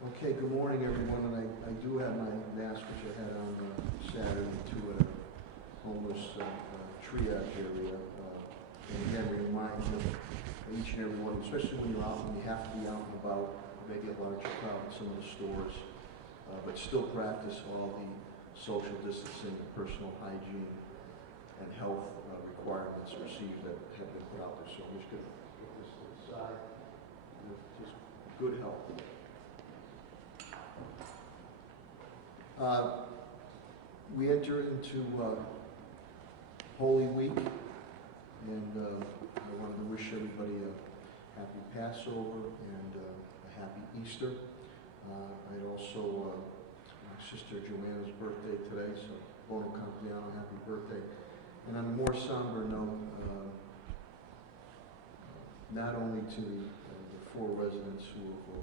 Okay, good morning, everyone. And I do have my mask, which I had on Saturday, too, at a homeless triage area. And again, remind each and every one, especially when you're out and you have to be out and about, maybe a larger crowd in some of the stores, but still practice all the social distancing and personal hygiene and health requirements received that have been put out there. So I'm just going to put this to the side. Just good health. We enter into Holy Week, and I wanted to wish everybody a happy Passover and a happy Easter. I'd also, my sister Joanna's birthday today, so buon compleanno, happy birthday. And on a more somber note, not only to the 4 residents who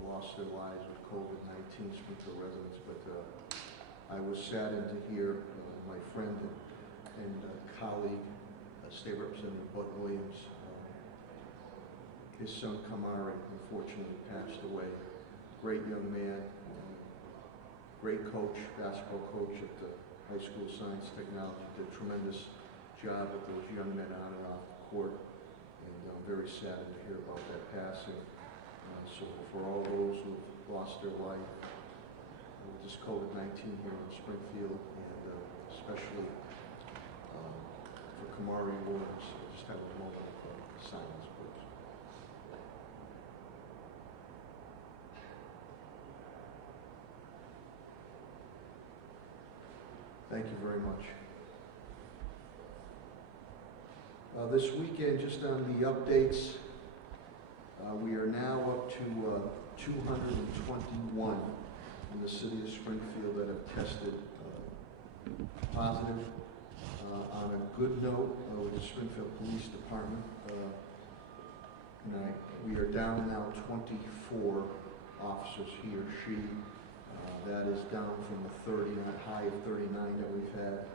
lost their lives with COVID-19, Springfield residents, but I was saddened to hear my friend and colleague, State Representative Bud Williams, his son Kamari unfortunately passed away. Great young man, great coach, basketball coach at the high school of science technology, did a tremendous job with those young men on and off the court, and I'm very saddened to hear about that passing. So for all those who lost their life with this COVID-19 here in Springfield, and especially for Kamari Williams, just have a moment of silence, please. Thank you very much. This weekend, just on the updates, we are now up to 221 in the city of Springfield that have tested positive. On a good note, with the Springfield Police Department, we are down now 24 officers, he or she. That is down from the high of 39 that we've had.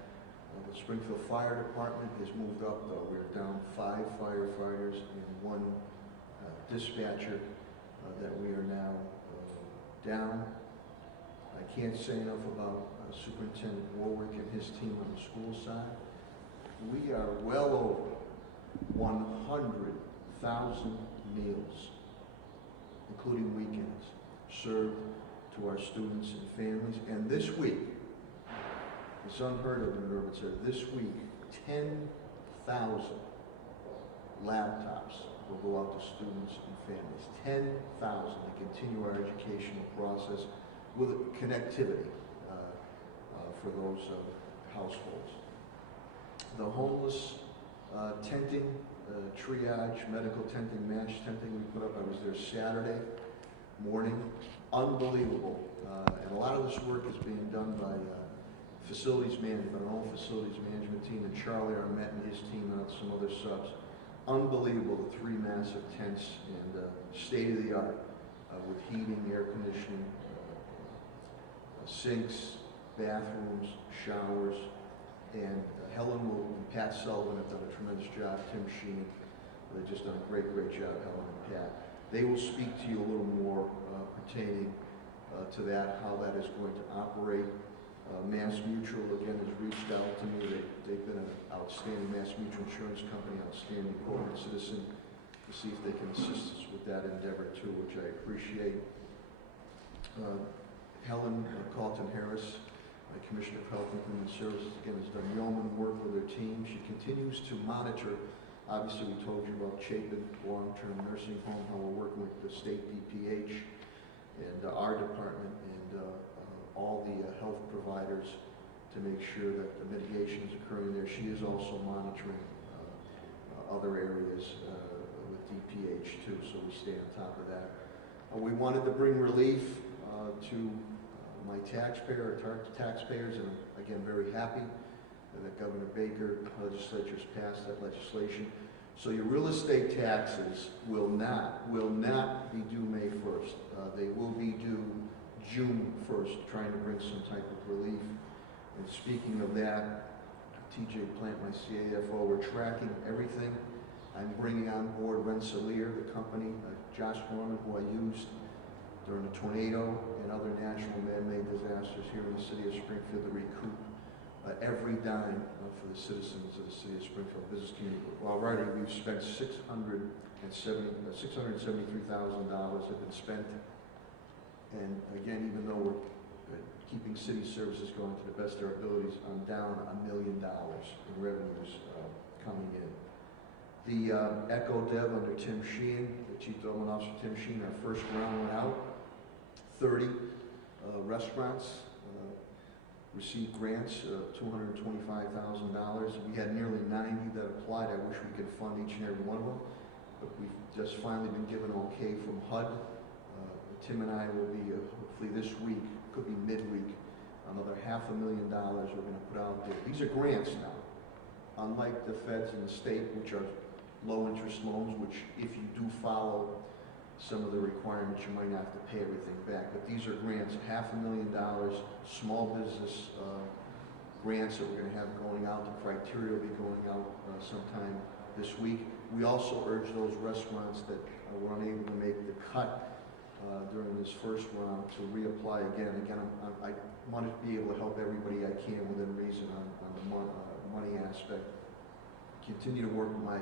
The Springfield Fire Department has moved up, though. We're down 5 firefighters and 1 dispatcher that we are now down. I can't say enough about Superintendent Warwick and his team on the school side. We are well over 100,000 meals, including weekends, served to our students and families. And this week, it's unheard of in an urban center, this week, 10,000 laptops will go out to students and families. 10,000 to continue our educational process with connectivity for those households. The homeless tenting, triage, medical tenting, mass tenting we put up, I was there Saturday morning. Unbelievable. And a lot of this work is being done by facilities management, our own facilities management team, and Charlie Armett and his team and some other subs. Unbelievable, the 3 massive tents and state-of-the-art with heating, air conditioning, sinks, bathrooms, showers, and Helen and Pat Sullivan have done a tremendous job. Tim Sheen, they've just done a great job, Helen and Pat. They will speak to you a little more pertaining to that, how that is going to operate. Mass Mutual, again, has reached out to me. They've been an outstanding Mass Mutual insurance company, outstanding corporate citizen, to see if they can assist us with that endeavor too, which I appreciate. Helen Carlton-Harris, Commissioner of Health and Human Services, again, has done yeoman work with her team. She continues to monitor. Obviously, we told you about Chapin Long-Term Nursing Home, how we're working with the state DPH and our department and all the health providers to make sure that the mitigation is occurring there. She is also monitoring other areas with DPH too, so we stay on top of that. We wanted to bring relief to my taxpayers, and I'm again very happy that Governor Baker legislature's passed that legislation. So your real estate taxes will not be due May 1st. They will be due June 1st, trying to bring some type of relief. And speaking of that, TJ Plant, my CAFO, we're tracking everything. I'm bringing on board Rensselaer, the company, Josh Norman, who I used during a tornado and other natural man-made disasters here in the city of Springfield to recoup every dime for the citizens of the city of Springfield business community. Already we've spent $673,000 have been spent. And again, even though we're keeping city services going to the best of our abilities, I'm down $1 million in revenues coming in. The Echo Dev under Tim Sheehan, the Chief Development Officer Tim Sheehan, our first round went out. 30 restaurants received grants of $225,000. We had nearly 90 that applied. I wish we could fund each and every one of them, but we've just finally been given okay from HUD. Tim and I will be, hopefully this week, could be midweek, another $500,000 we're going to put out there. These are grants now, unlike the feds and the state, which are low interest loans, which if you do follow some of the requirements, you might have to pay everything back. But these are grants, $500,000, small business grants that we're going to have going out. The criteria will be going out sometime this week. We also urge those restaurants that were unable to make the cut during this first round to reapply again. Again, I want to be able to help everybody I can within reason on the money aspect. Continue to work with my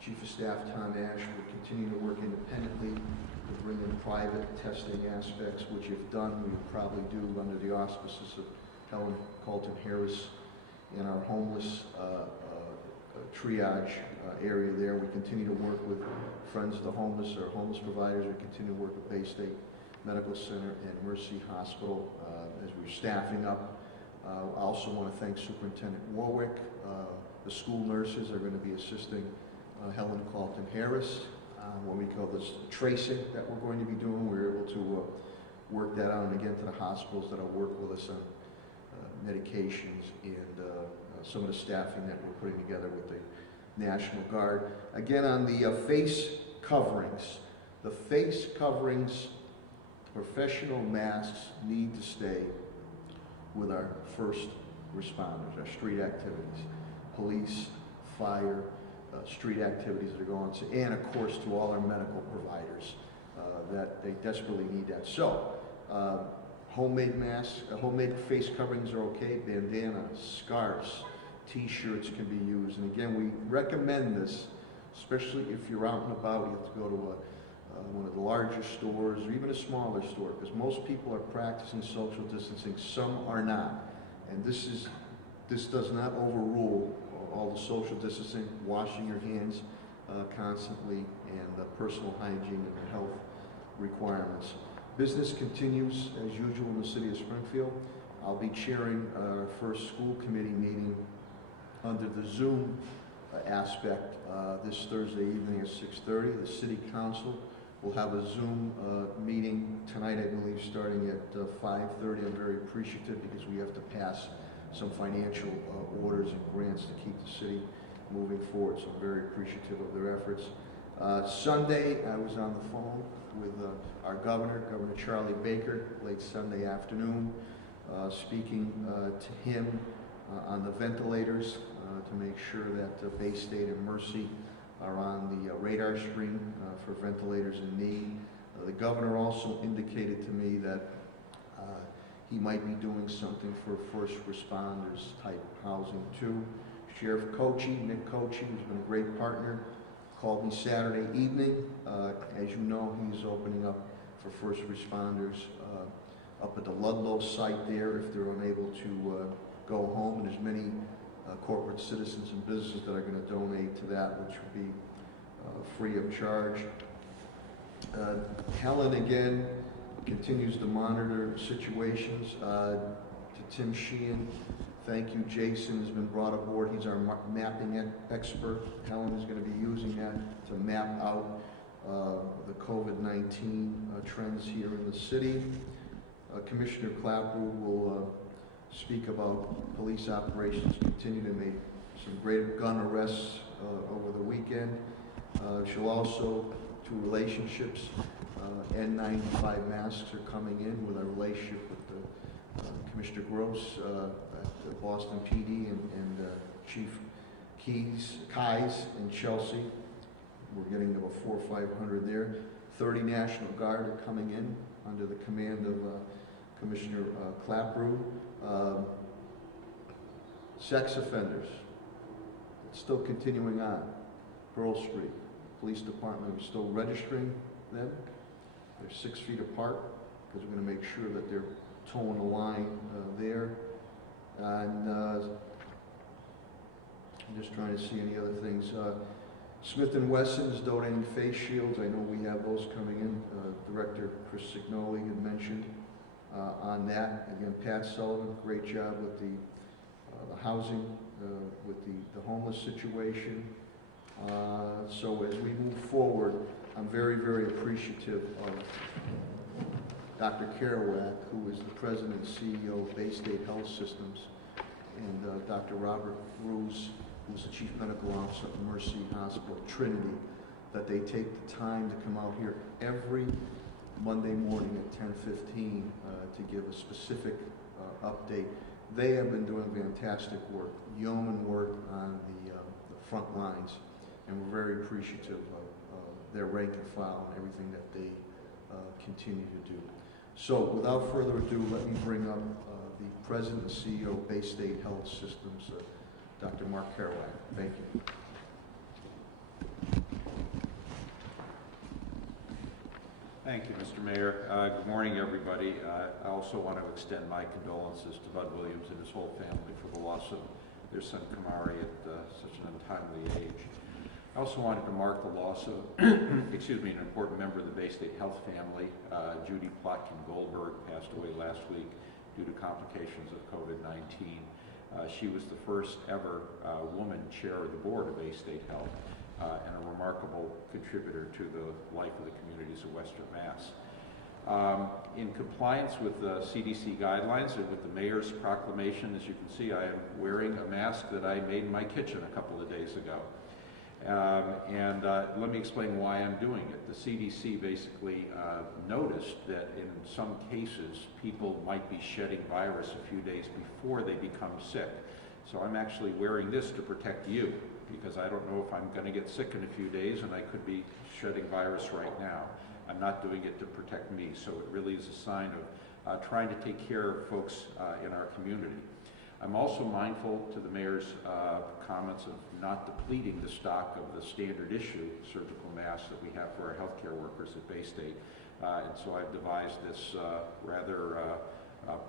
Chief of Staff, Tom Ash. We'll continue to work independently to bring in private testing aspects, which if done, we would probably do under the auspices of Helen Colton Harris in our homeless triage area there. We continue to work with Friends of the Homeless, our homeless providers. We continue to work with Baystate Medical Center and Mercy Hospital as we're staffing up. I also want to thank Superintendent Warwick. The school nurses are going to be assisting Helen Colton Harris, what we call this tracing that we're going to be doing. We're able to work that out, and again to the hospitals that'll work with us on medications and some of the staffing that we're putting together with the National Guard. Again, on the face coverings, professional masks need to stay with our first responders, our street activities, police, fire, street activities that are going on, and of course to all our medical providers that they desperately need that. So, homemade masks, homemade face coverings are okay, bandanas, scarves, t-shirts can be used. And again, we recommend this, especially if you're out and about, you have to go to one of the larger stores or even a smaller store, because most people are practicing social distancing, some are not. And this does not overrule all the social distancing, washing your hands constantly, and personal hygiene and their health requirements. Business continues as usual in the city of Springfield. I'll be chairing our first school committee meeting under the Zoom aspect this Thursday evening at 6:30. The City Council will have a Zoom meeting tonight, I believe, starting at 5:30. I'm very appreciative because we have to pass some financial orders and grants to keep the city moving forward, so I'm very appreciative of their efforts. Sunday, I was on the phone with our governor, Governor Charlie Baker, late Sunday afternoon, speaking to him on the ventilators to make sure that Baystate and Mercy are on the radar screen for ventilators in need. The governor also indicated to me that he might be doing something for first responders type housing too. Sheriff Nick Cochee, who's been a great partner, called me Saturday evening. As you know, he's opening up for first responders up at the Ludlow site there if they're unable to go home. And there's many corporate citizens and businesses that are going to donate to that, which would be free of charge. Helen, again, continues to monitor situations. To Tim Sheehan, thank you. Jason has been brought aboard. He's our mapping expert. Helen is going to be using that to map out the COVID-19 trends here in the city. Commissioner Clapper will speak about police operations, continue to make some great gun arrests over the weekend. She'll also, to relationships, N95 masks are coming in with our relationship with Commissioner Gross at the Boston PD and Chief Keyes in Chelsea. We're getting about 400 or 500 there. 30 National Guard are coming in under the command of Commissioner Clapbrew. Sex offenders, it's still continuing on. Pearl Street, Police Department, we're still registering them. They're 6 feet apart because we're going to make sure that they're towing the line there. And I'm just trying to see any other things. Smith & Wesson's donating face shields. I know we have those coming in. Director Chris Signoli had mentioned on that. Again, Pat Sullivan, great job with the housing, with the homeless situation. So as we move forward, I'm very, very appreciative of Dr. Kerouac, who is the President and CEO of Baystate Health Systems, and Dr. Robert Ruse, who's the Chief Medical Officer of Mercy Hospital, Trinity, that they take the time to come out here every Monday morning at 10:15 to give a specific update. They have been doing fantastic work, yeoman work on the front lines, and we're very appreciative of their rank and file and everything that they continue to do. So without further ado, let me bring up the President and CEO of Baystate Health Systems, Dr. Mark Kerouac. Thank you. Thank you, Mr. Mayor. Good morning, everybody. I also want to extend my condolences to Bud Williams and his whole family for the loss of their son Kamari at such an untimely age. I also wanted to mark the loss of, excuse me, an important member of the Baystate Health family. Judy Plotkin Goldberg passed away last week due to complications of COVID-19. She was the first ever woman chair of the board of Baystate Health. And a remarkable contributor to the life of the communities of Western Mass. In compliance with the CDC guidelines and with the mayor's proclamation, as you can see, I am wearing a mask that I made in my kitchen a couple of days ago. Let me explain why I'm doing it. The CDC basically noticed that in some cases, people might be shedding virus a few days before they become sick. So I'm actually wearing this to protect you, because I don't know if I'm going to get sick in a few days and I could be shedding virus right now. I'm not doing it to protect me, so it really is a sign of trying to take care of folks in our community. I'm also mindful to the mayor's comments of not depleting the stock of the standard issue surgical masks that we have for our healthcare workers at Baystate. And so I've devised this rather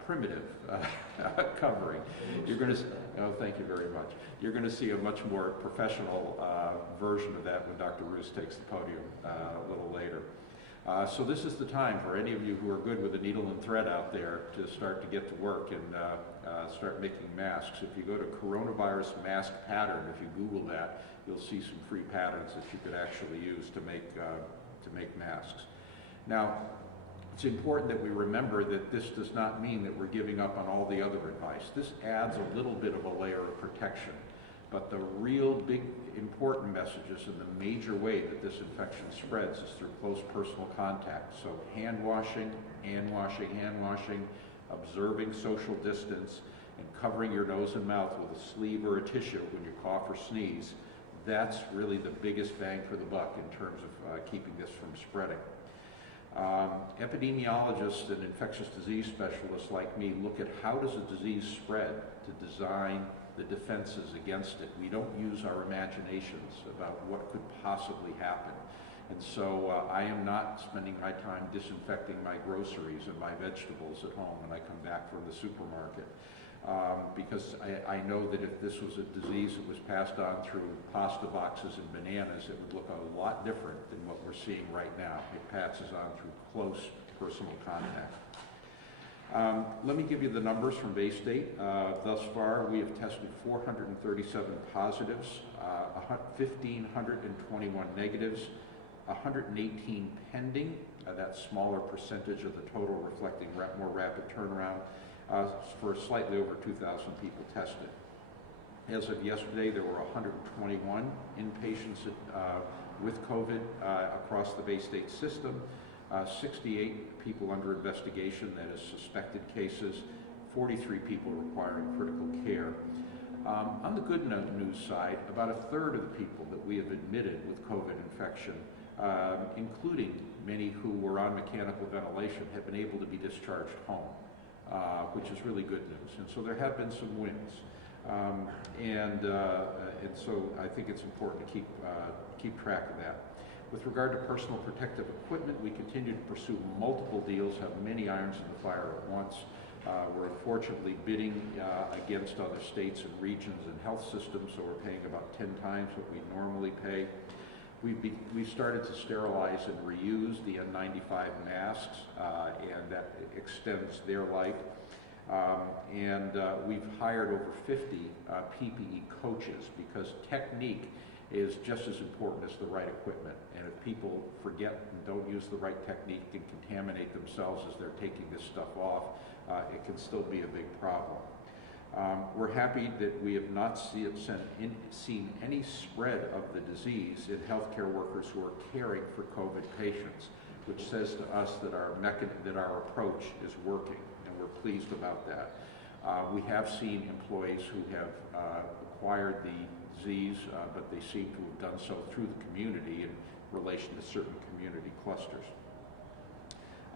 primitive covering. You're going to, oh, thank you very much. You're going to see a much more professional version of that when Dr. Roos takes the podium a little later. So this is the time for any of you who are good with a needle and thread out there to start to get to work and start making masks. If you go to coronavirus mask pattern, if you Google that, you'll see some free patterns that you could actually use to make masks. Now, it's important that we remember that this does not mean that we're giving up on all the other advice. This adds a little bit of a layer of protection. But the real big important messages and the major way that this infection spreads is through close personal contact. So hand washing, observing social distance, and covering your nose and mouth with a sleeve or a tissue when you cough or sneeze. That's really the biggest bang for the buck in terms of keeping this from spreading. Epidemiologists and infectious disease specialists like me look at how does a disease spread to design the defenses against it. We don't use our imaginations about what could possibly happen. And so I am not spending my time disinfecting my groceries and my vegetables at home when I come back from the supermarket. Because I know that if this was a disease that was passed on through pasta boxes and bananas, it would look a lot different than what we're seeing right now. It passes on through close personal contact. Let me give you the numbers from Baystate. Thus far, we have tested 437 positives, 1,521 negatives, 118 pending. That's smaller percentage of the total, reflecting more rapid turnaround. For slightly over 2,000 people tested. As of yesterday, there were 121 inpatients with COVID across the Baystate system, 68 people under investigation, that is suspected cases, 43 people requiring critical care. On the good news side, about a third of the people that we have admitted with COVID infection, including many who were on mechanical ventilation have been able to be discharged home, which is really good news. And so there have been some wins. And so I think it's important to keep track of that. With regard to personal protective equipment, we continue to pursue multiple deals, have many irons in the fire at once. We're unfortunately bidding against other states and regions and health systems, so we're paying about 10 times what we normally pay. We've started to sterilize and reuse the N95 masks, and that extends their life. We've hired over 50 PPE coaches, because technique is just as important as the right equipment. And if people forget and don't use the right technique and contaminate themselves as they're taking this stuff off, it can still be a big problem. We're happy that we have not seen any spread of the disease in healthcare workers who are caring for COVID patients, which says to us that our approach is working, and we're pleased about that. We have seen employees who have acquired the disease, but they seem to have done so through the community in relation to certain community clusters.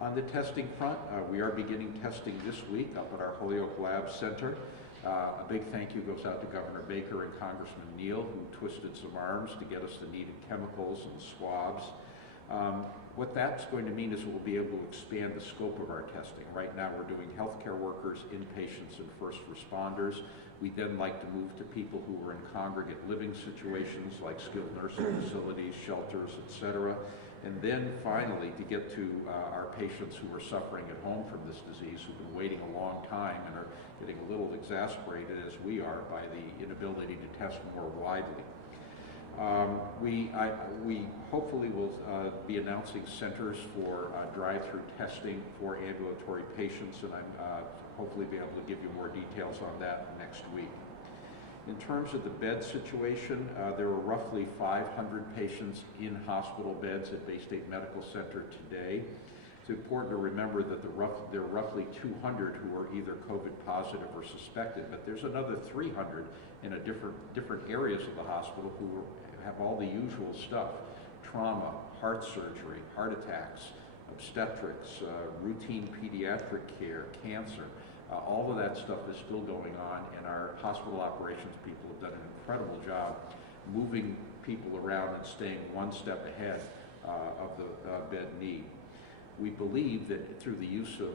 On the testing front, we are beginning testing this week up at our Holyoke Lab Center. A big thank you goes out to Governor Baker and Congressman Neal, who twisted some arms to get us the needed chemicals and swabs. What that's going to mean is we'll be able to expand the scope of our testing. Right now we're doing healthcare workers, inpatients, and first responders. We then like to move to people who are in congregate living situations like skilled nursing facilities, shelters, etc. And then finally to get to our patients who are suffering at home from this disease, who've been waiting a long time and are getting a little exasperated, as we are, by the inability to test more widely. We hopefully will be announcing centers for drive-through testing for ambulatory patients, and I'm hopefully be able to give you more details on that next week. In terms of the bed situation, there are roughly 500 patients in hospital beds at Baystate Medical Center today. It's important to remember that there are roughly 200 who are either COVID positive or suspected, but there's another 300 in different areas of the hospital who have all the usual stuff: trauma, heart surgery, heart attacks, obstetrics, routine pediatric care, cancer. All of that stuff is still going on, and our hospital operations people have done an incredible job moving people around and staying one step ahead of the bed need. We believe that through the use of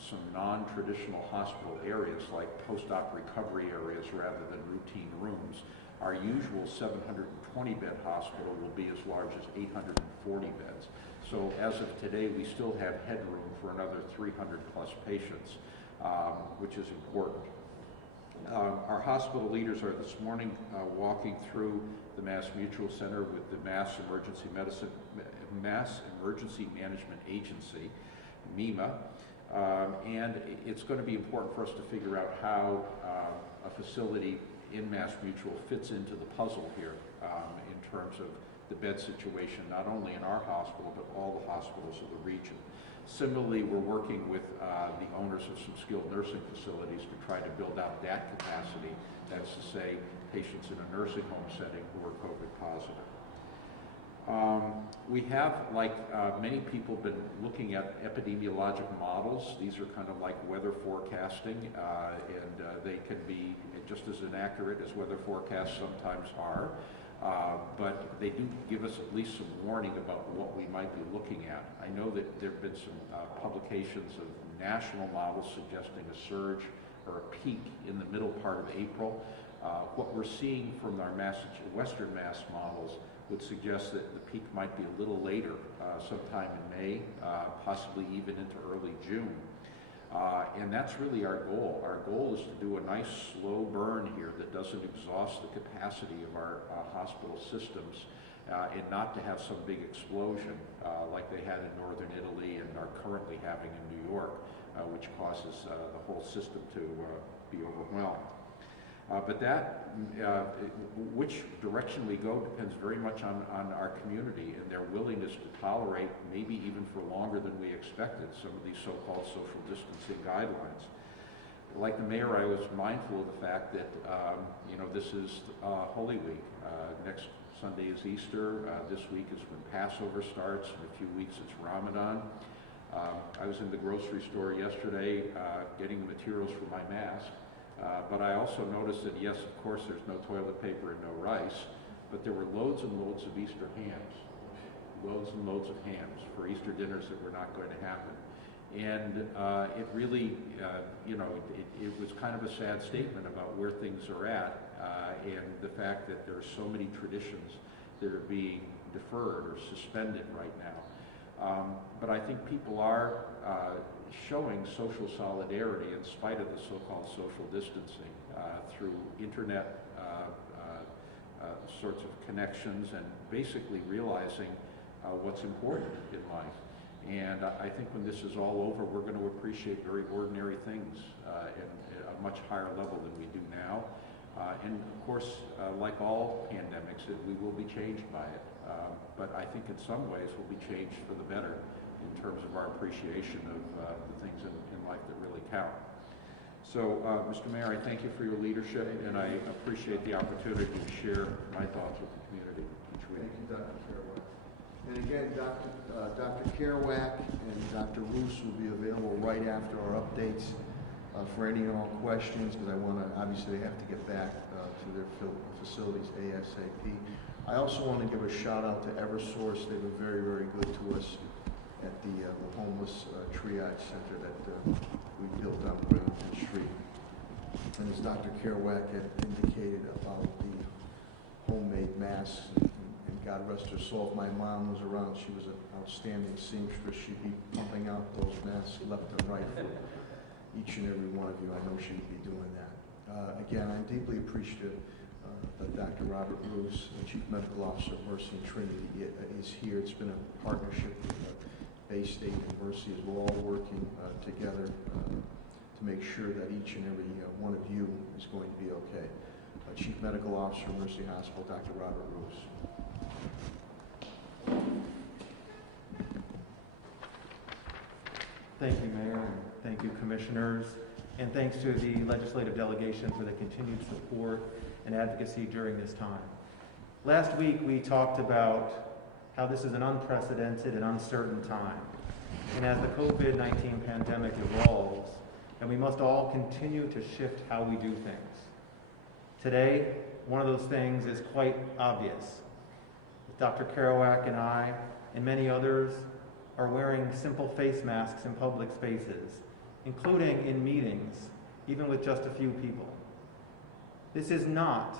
some non-traditional hospital areas like post-op recovery areas rather than routine rooms, our usual 720-bed hospital will be as large as 840 beds. So as of today, we still have headroom for another 300 plus patients, which is important. Our hospital leaders are this morning walking through the Mass Mutual Center with the Mass Emergency Management Agency, MEMA, and it's going to be important for us to figure out how a facility in Mass Mutual fits into the puzzle here in terms of the bed situation, not only in our hospital, but all the hospitals of the region. Similarly, we're working with the owners of some skilled nursing facilities to try to build out that capacity. That's to say, patients in a nursing home setting who are COVID positive. We have, like many people, been looking at epidemiologic models. These are kind of like weather forecasting, and they can be just as inaccurate as weather forecasts sometimes are. But they do give us at least some warning about what we might be looking at. I know that there have been some publications of national models suggesting a surge or a peak in the middle part of April. What we're seeing from our Western Mass models would suggest that the peak might be a little later, sometime in May, possibly even into early June. And that's really our goal. Our goal is to do a nice slow burn here that doesn't exhaust the capacity of our hospital systems and not to have some big explosion like they had in northern Italy and are currently having in New York, which causes the whole system to be overwhelmed. But that, which direction we go depends very much on our community and their willingness to tolerate, maybe even for longer than we expected, some of these so-called social distancing guidelines. Like the mayor, I was mindful of the fact that, this is Holy Week. Next Sunday is Easter. This week is when Passover starts. In a few weeks it's Ramadan. I was in the grocery store yesterday getting the materials for my mask, but I also noticed that, yes, of course, there's no toilet paper and no rice, but there were loads and loads of Easter hams. Loads and loads of hams for Easter dinners that were not going to happen. And it really, it was kind of a sad statement about where things are at and the fact that there are so many traditions that are being deferred or suspended right now. But I think people are showing social solidarity in spite of the so-called social distancing through internet sorts of connections and basically realizing what's important in life. And I think when this is all over, we're going to appreciate very ordinary things at a much higher level than we do now. And of course, like all pandemics, we will be changed by it. But I think in some ways we'll be changed for the better in terms of our appreciation of the things in life that really count. So, Mr. Mayor, I thank you for your leadership, and I appreciate the opportunity to share my thoughts with the community each week. Thank you, Dr. Kerouac. And again, Dr. Kerouac and Dr. Roos will be available right after our updates for any and all questions, because I want to, obviously, they have to get back to their facilities ASAP. I also want to give a shout out to Eversource. They've been very, very good to us at the homeless triage center that we built on Remington Street. And as Dr. Kerouac had indicated about the homemade masks, and God rest her soul, if my mom was around, she was an outstanding seamstress. She'd be pumping out those masks left and right for each and every one of you. I know she'd be doing that. Again, I'm deeply appreciative that Dr. Robert Roos, the Chief Medical Officer of Mercy and Trinity, is here. It's been a partnership with Baystate and Mercy as we're all working together to make sure that each and every one of you is going to be okay. Chief Medical Officer of Mercy Hospital, Dr. Robert Roos. Thank you, Mayor, and thank you, Commissioners, and thanks to the legislative delegation for the continued support and advocacy during this time. Last week, we talked about how this is an unprecedented and uncertain time. And as the COVID-19 pandemic evolves, and we must all continue to shift how we do things. Today, one of those things is quite obvious. Dr. Kerouac and I, and many others, are wearing simple face masks in public spaces, including in meetings, even with just a few people. This is not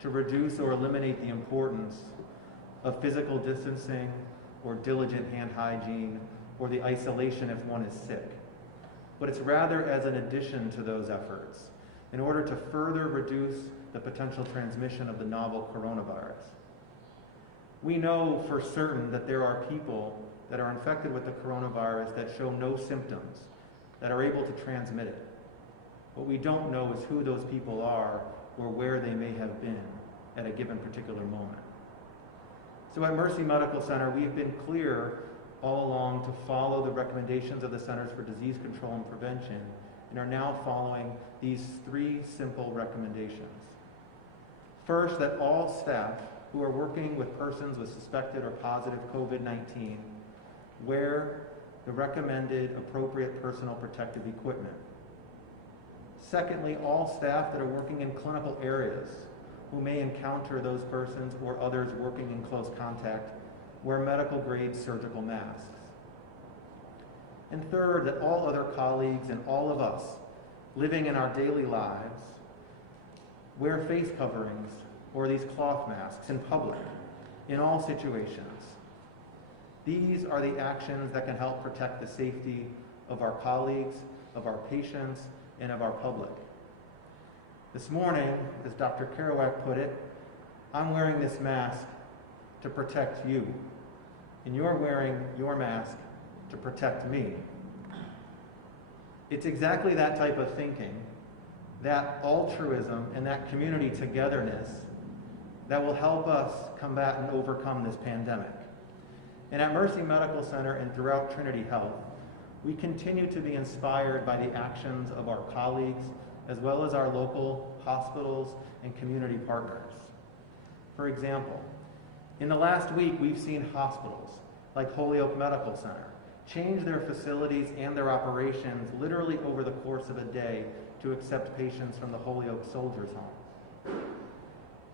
to reduce or eliminate the importance of physical distancing or diligent hand hygiene or the isolation if one is sick, but it's rather as an addition to those efforts in order to further reduce the potential transmission of the novel coronavirus. We know for certain that there are people that are infected with the coronavirus that show no symptoms, that are able to transmit it. What we don't know is who those people are or where they may have been at a given particular moment. So at Mercy Medical Center, we've been clear all along to follow the recommendations of the Centers for Disease Control and Prevention and are now following these 3 simple recommendations. First, that all staff who are working with persons with suspected or positive COVID-19 wear the recommended appropriate personal protective equipment. Secondly, all staff that are working in clinical areas who may encounter those persons or others working in close contact wear medical-grade surgical masks. And third, that all other colleagues and all of us living in our daily lives wear face coverings or these cloth masks in public, in all situations. These are the actions that can help protect the safety of our colleagues, of our patients, and of our public. This morning, as Dr. Kerouac put it, I'm wearing this mask to protect you, and you're wearing your mask to protect me. It's exactly that type of thinking, that altruism and that community togetherness that will help us combat and overcome this pandemic. And at Mercy Medical Center and throughout Trinity Health, we continue to be inspired by the actions of our colleagues as well as our local hospitals and community partners. For example, In the last week, we've seen hospitals like Holyoke Medical Center change their facilities and their operations literally over the course of a day to accept patients from the Holyoke Soldiers Home.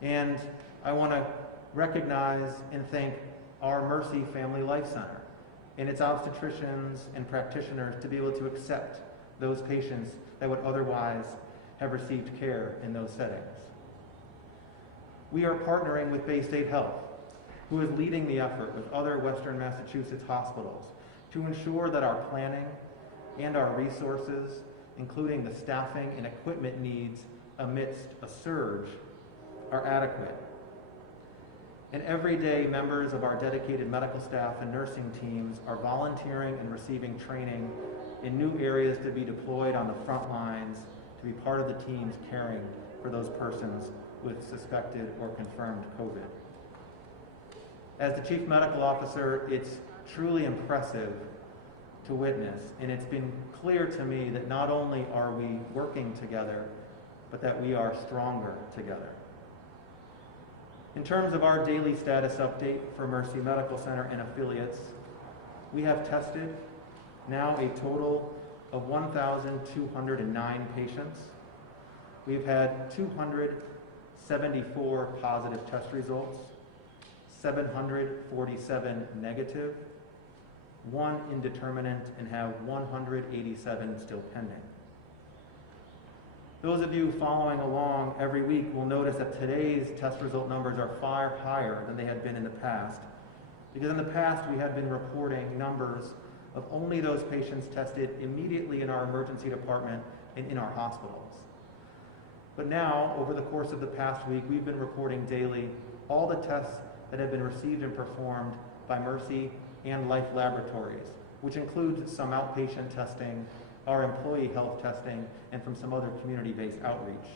And I want to recognize and thank our Mercy Family Life Center and its obstetricians and practitioners to be able to accept those patients that would otherwise have received care in those settings. We are partnering with Baystate Health, who is leading the effort with other Western Massachusetts hospitals to ensure that our planning and our resources, including the staffing and equipment needs amidst a surge, are adequate. And every day, members of our dedicated medical staff and nursing teams are volunteering and receiving training in new areas to be deployed on the front lines to be part of the teams caring for those persons with suspected or confirmed COVID. As the Chief Medical Officer, it's truly impressive to witness, and it's been clear to me that not only are we working together, but that we are stronger together. In terms of our daily status update for Mercy Medical Center and affiliates, we have tested now a total of 1,209 patients. We've had 274 positive test results, 747 negative, 1 indeterminate, and have 187 still pending. Those of you following along every week will notice that today's test result numbers are far higher than they had been in the past, because in the past we had been reporting numbers of only those patients tested immediately in our emergency department and in our hospitals. But now, over the course of the past week, we've been reporting daily all the tests that have been received and performed by Mercy and Life Laboratories, which includes some outpatient testing, our employee health testing, and from some other community-based outreach.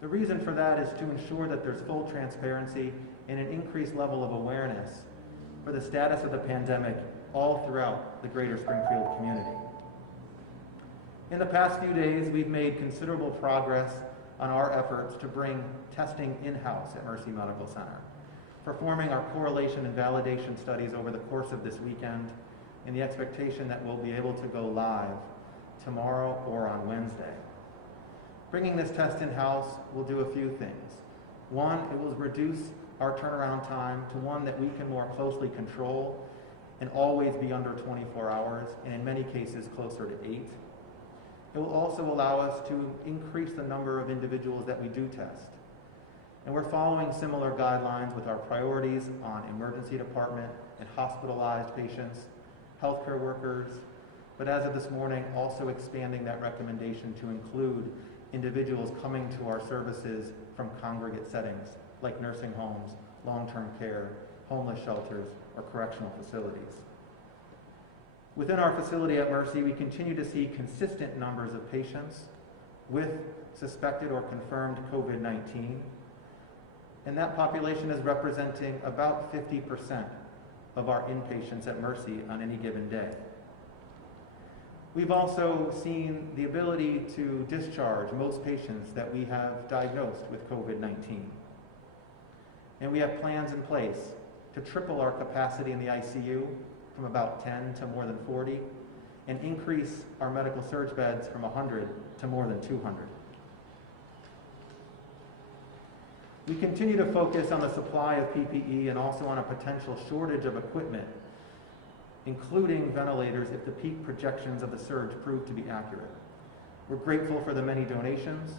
The reason for that is to ensure that there's full transparency and an increased level of awareness for the status of the pandemic all throughout the greater Springfield community. In the past few days, we've made considerable progress on our efforts to bring testing in-house at Mercy Medical Center, performing our correlation and validation studies over the course of this weekend in the expectation that we'll be able to go live tomorrow or on Wednesday. Bringing this test in-house will do a few things. One, it will reduce our turnaround time to one that we can more closely control and always be under 24 hours, and in many cases closer to 8. It will also allow us to increase the number of individuals that we do test. And we're following similar guidelines with our priorities on emergency department and hospitalized patients, healthcare workers, but as of this morning, also expanding that recommendation to include individuals coming to our services from congregate settings like nursing homes, long-term care, homeless shelters, or correctional facilities. Within our facility at Mercy, we continue to see consistent numbers of patients with suspected or confirmed COVID-19, and that population is representing about 50% of our inpatients at Mercy on any given day. We've also seen the ability to discharge most patients that we have diagnosed with COVID-19. And we have plans in place to triple our capacity in the ICU from about 10 to more than 40, and increase our medical surge beds from 100 to more than 200. We continue to focus on the supply of PPE and also on a potential shortage of equipment, including ventilators if the peak projections of the surge prove to be accurate. We're grateful for the many donations,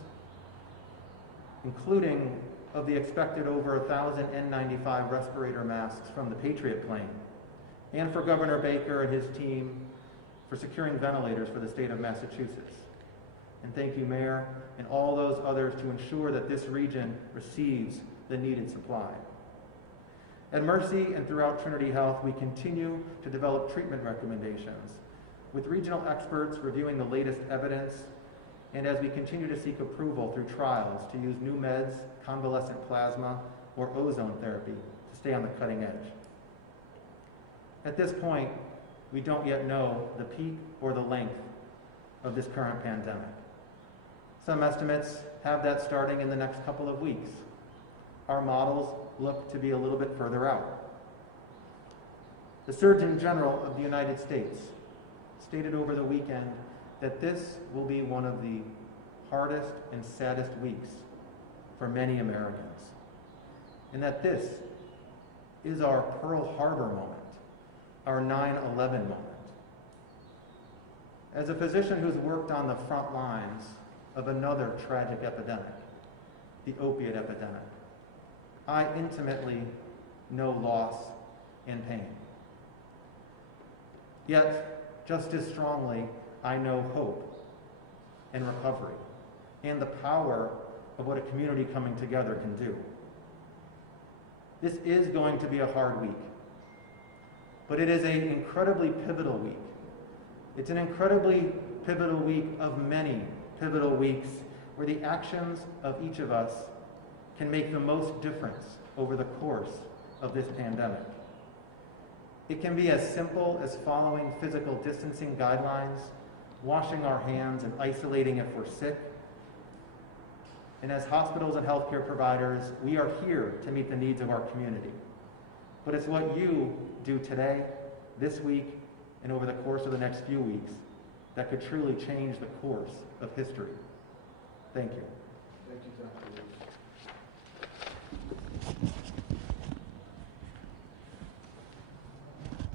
including of the expected over 1,000 N95 respirator masks from the Patriot plane, and for Governor Baker and his team for securing ventilators for the state of Massachusetts. And thank you, Mayor, and all those others to ensure that this region receives the needed supply. At Mercy and throughout Trinity Health, we continue to develop treatment recommendations, with regional experts reviewing the latest evidence, and as we continue to seek approval through trials to use new meds, convalescent plasma, or ozone therapy to stay on the cutting edge. At this point, we don't yet know the peak or the length of this current pandemic. Some estimates have that starting in the next couple of weeks. Our models look to be a little bit further out. The Surgeon General of the United States stated over the weekend that this will be one of the hardest and saddest weeks for many Americans, and that this is our Pearl Harbor moment, our 9/11 moment. As a physician who's worked on the front lines of another tragic epidemic, the opiate epidemic, I intimately know loss and pain. Yet, just as strongly, I know hope and recovery and the power of what a community coming together can do. This is going to be a hard week, but it is an incredibly pivotal week. It's an incredibly pivotal week of many pivotal weeks where the actions of each of us can make the most difference over the course of this pandemic. It can be as simple as following physical distancing guidelines, washing our hands and isolating if we're sick. And as hospitals and healthcare providers, we are here to meet the needs of our community. But it's what you do today, this week, and over the course of the next few weeks that could truly change the course of history. Thank you. Thank you, Dr. Lewis.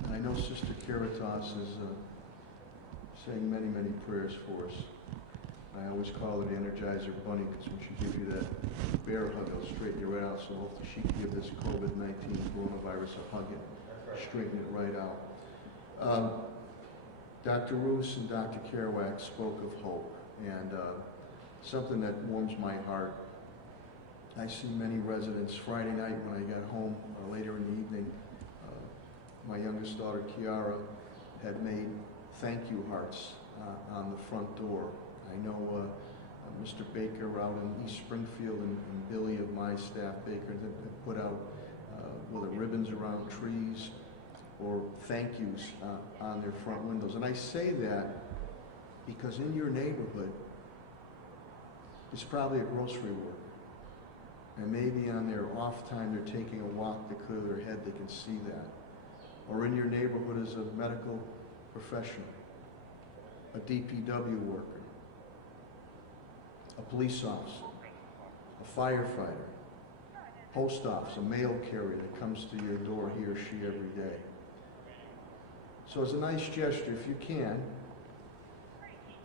And I know Sister Caritas is saying many, many prayers for us. I always call her the Energizer Bunny because when she gives you that bear hug, it'll straighten you right out. So hopefully she can give this COVID-19 coronavirus a hug and straighten it right out. Dr. Roos and Dr. Kerouac spoke of hope, and something that warms my heart. I see many residents Friday night when I got home, or later in the evening. My youngest daughter, Kiara, had made thank you hearts on the front door. I know Mr. Baker out in East Springfield and Billy of my staff, Baker, that put out whether ribbons around trees or thank yous on their front windows. And I say that because in your neighborhood, it's probably a grocery worker. And maybe on their off time, they're taking a walk to clear their head, they can see that. Or in your neighborhood is a medical professional, a DPW worker, a police officer, a firefighter, post office, a mail carrier that comes to your door, he or she, every day. So as a nice gesture, if you can,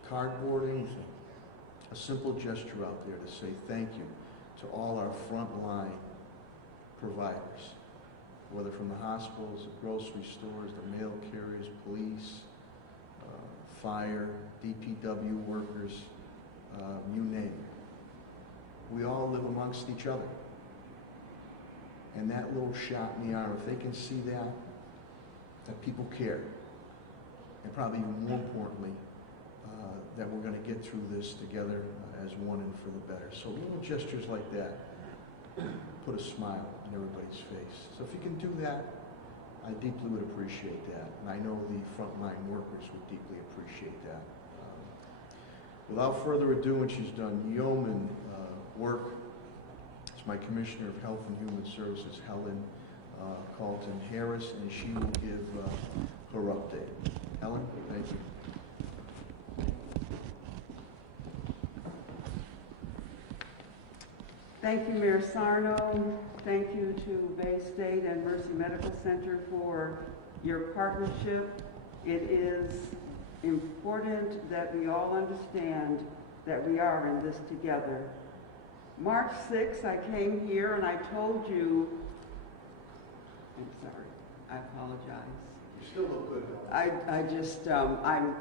cardboard, anything, a simple gesture out there to say thank you to all our frontline providers, whether from the hospitals, the grocery stores, the mail carriers, police, fire, DPW workers, you name it. We all live amongst each other. And that little shot in the arm, if they can see that people care, and probably even more importantly, that we're going to get through this together as one and for the better. So little gestures like that put a smile on everybody's face. So if you can do that, I deeply would appreciate that. And I know the frontline workers would deeply appreciate that. Without further ado, and she's done yeoman work, it's my Commissioner of Health and Human Services, Helen Carlton Harris, and she will give her update. Helen, thank you. Thank you, Mayor Sarno. Thank you to Baystate and Mercy Medical Center for your partnership. It is important that we all understand that we are in this together. March 6th, I came here and I told you, I'm sorry, I apologize. You still look good, Helen.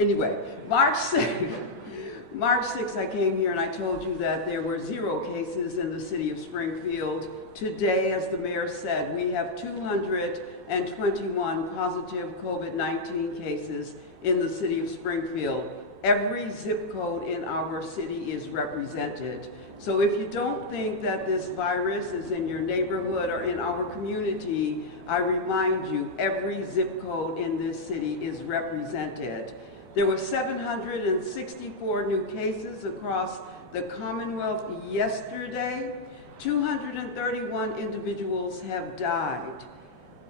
Anyway, March 6th, I came here and I told you that there were 0 cases in the city of Springfield. Today, as the mayor said, we have 221 positive COVID-19 cases in the city of Springfield. Every zip code in our city is represented. So if you don't think that this virus is in your neighborhood or in our community, I remind you, every zip code in this city is represented. There were 764 new cases across the Commonwealth yesterday. 231 individuals have died.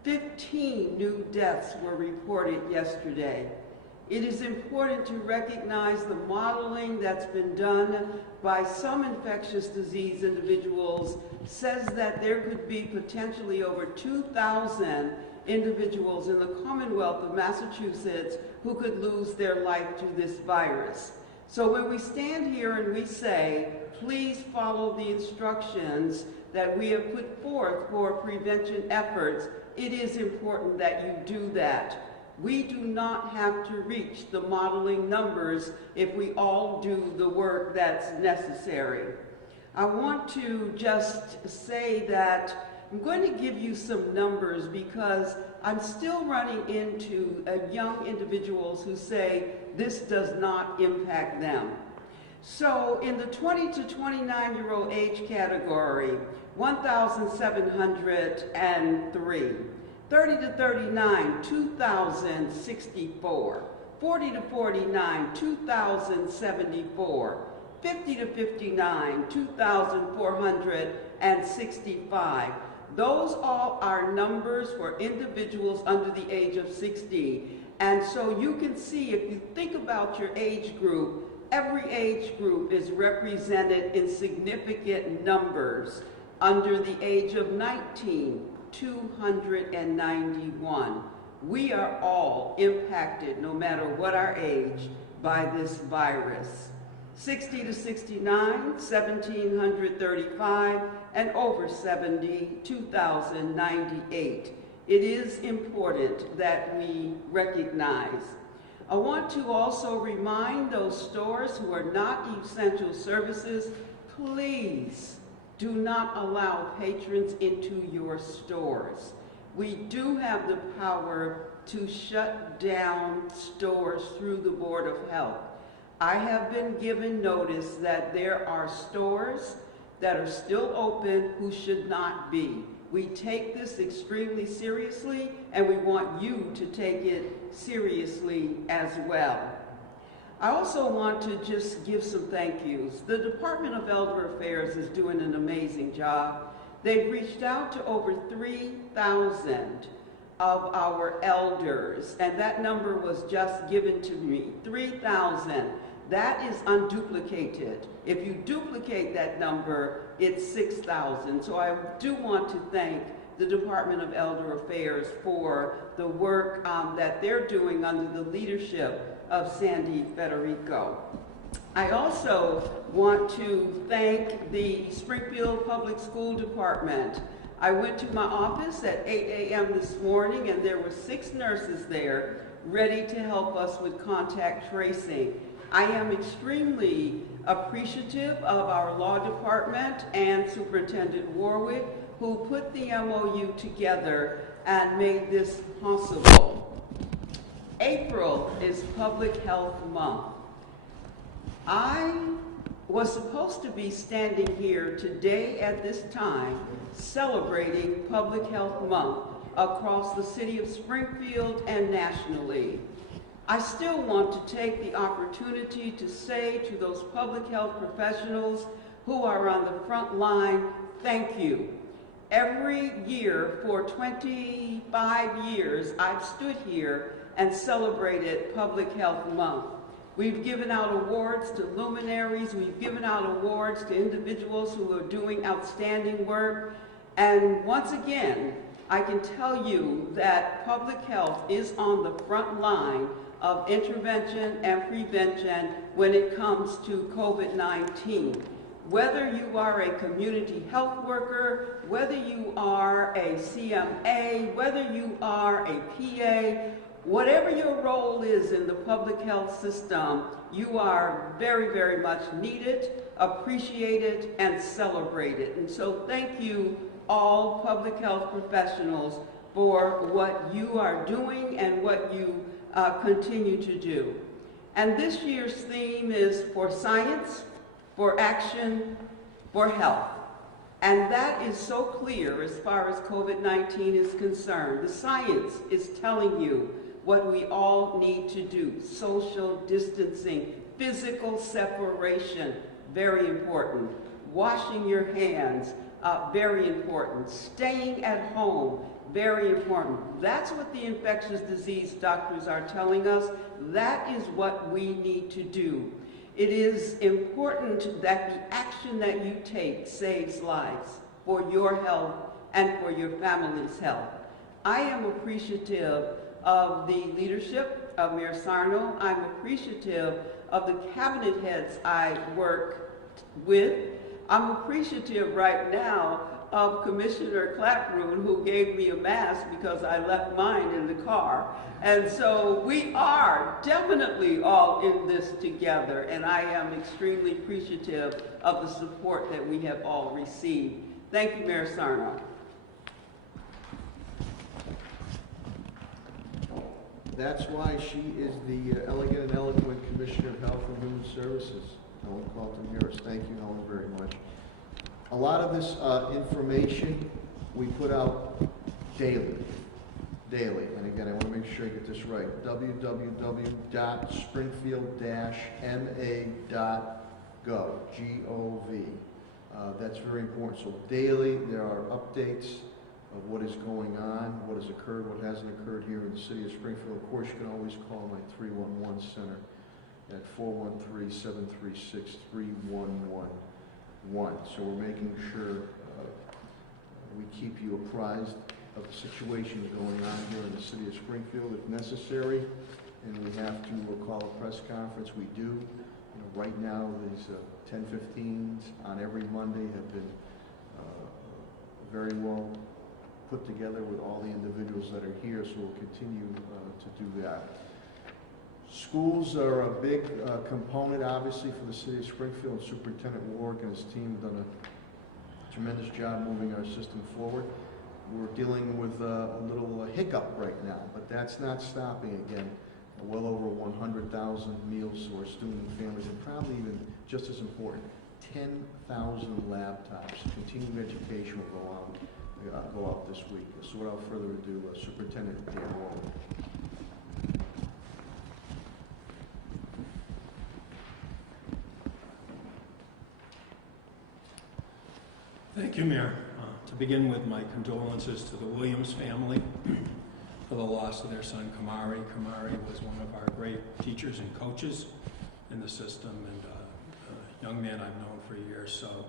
15 new deaths were reported yesterday. It is important to recognize the modeling that's been done by some infectious disease individuals says that there could be potentially over 2,000 individuals in the Commonwealth of Massachusetts who could lose their life to this virus. So when we stand here and we say, please follow the instructions that we have put forth for prevention efforts, it is important that you do that. We do not have to reach the modeling numbers if we all do the work that's necessary. I want to just say that I'm going to give you some numbers because I'm still running into young individuals who say this does not impact them. So in the 20 to 29-year-old age category, 1,703. 30 to 39, 2,064. 40 to 49, 2,074. 50 to 59, 2,465. Those all are numbers for individuals under the age of 60. And so you can see, if you think about your age group, every age group is represented in significant numbers. Under the age of 19, 291. We are all impacted, no matter what our age, by this virus. 60 to 69, 1,735, and over 70, 2,098. It is important that we recognize. I want to also remind those stores who are not essential services, please do not allow patrons into your stores. We do have the power to shut down stores through the Board of Health. I have been given notice that there are stores that are still open who should not be. We take this extremely seriously, and we want you to take it seriously as well. I also want to just give some thank yous. The Department of Elder Affairs is doing an amazing job. They've reached out to over 3,000 of our elders, and that number was just given to me, 3,000. That is unduplicated. If you duplicate that number, it's 6,000. So I do want to thank the Department of Elder Affairs for the work that they're doing under the leadership of Sandy Federico. I also want to thank the Springfield Public School Department. I went to my office at 8 a.m. this morning, and there were 6 nurses there ready to help us with contact tracing. I am extremely appreciative of our law department and Superintendent Warwick, who put the MOU together and made this possible. April is Public Health Month. I was supposed to be standing here today at this time celebrating Public Health Month across the city of Springfield and nationally. I still want to take the opportunity to say to those public health professionals who are on the front line, thank you. Every year for 25 years, I've stood here and celebrated Public Health Month. We've given out awards to luminaries, we've given out awards to individuals who are doing outstanding work, and once again, I can tell you that public health is on the front line of intervention and prevention when it comes to COVID-19. Whether you are a community health worker, whether you are a CMA, whether you are a PA, whatever your role is in the public health system, you are very, very much needed, appreciated, and celebrated. And so thank you, all public health professionals, for what you are doing and what you continue to do. And this year's theme is for science, for action, for health. And that is so clear as far as COVID-19 is concerned. The science is telling you what we all need to do. Social distancing, physical separation, very important. Washing your hands, very important. Staying at home, very important. That's what the infectious disease doctors are telling us. That is what we need to do. It is important that the action that you take saves lives for your health and for your family's health. I am appreciative of the leadership of Mayor Sarno. I'm appreciative of the cabinet heads I work with. I'm appreciative right now of Commissioner Clapproon, who gave me a mask because I left mine in the car. And so we are definitely all in this together, and I am extremely appreciative of the support that we have all received. Thank you, Mayor Sarno. That's why she is the elegant and eloquent Commissioner of Health and Human Services, Helen Carlton-Harris. Thank you, Helen, very much. A lot of this information we put out daily. And again, I want to make sure I get this right. www.springfield-ma.gov, G-O-V. That's very important. So daily, there are updates of what is going on, what has occurred, what hasn't occurred here in the city of Springfield. Of course, you can always call my 311 center at 413-736-3111. So we're making sure we keep you apprised of the situations going on here in the city of Springfield if necessary, and we have to call a press conference. We do. You know, right now, these 10:15s on every Monday have been very well put together with all the individuals that are here, so we'll continue to do that. Schools are a big component, obviously, for the city of Springfield. Superintendent Warwick and his team have done a tremendous job moving our system forward. We're dealing with a little hiccup right now, but that's not stopping again. Well over 100,000 meals to our student and families, and probably even just as important, 10,000 laptops. Continuing education will go out this week. So without further ado, Superintendent Dan Warwick. Thank you, Mayor. To begin with, my condolences to the Williams family for the loss of their son, Kamari. Kamari was one of our great teachers and coaches in the system, and a young man I've known for years. So,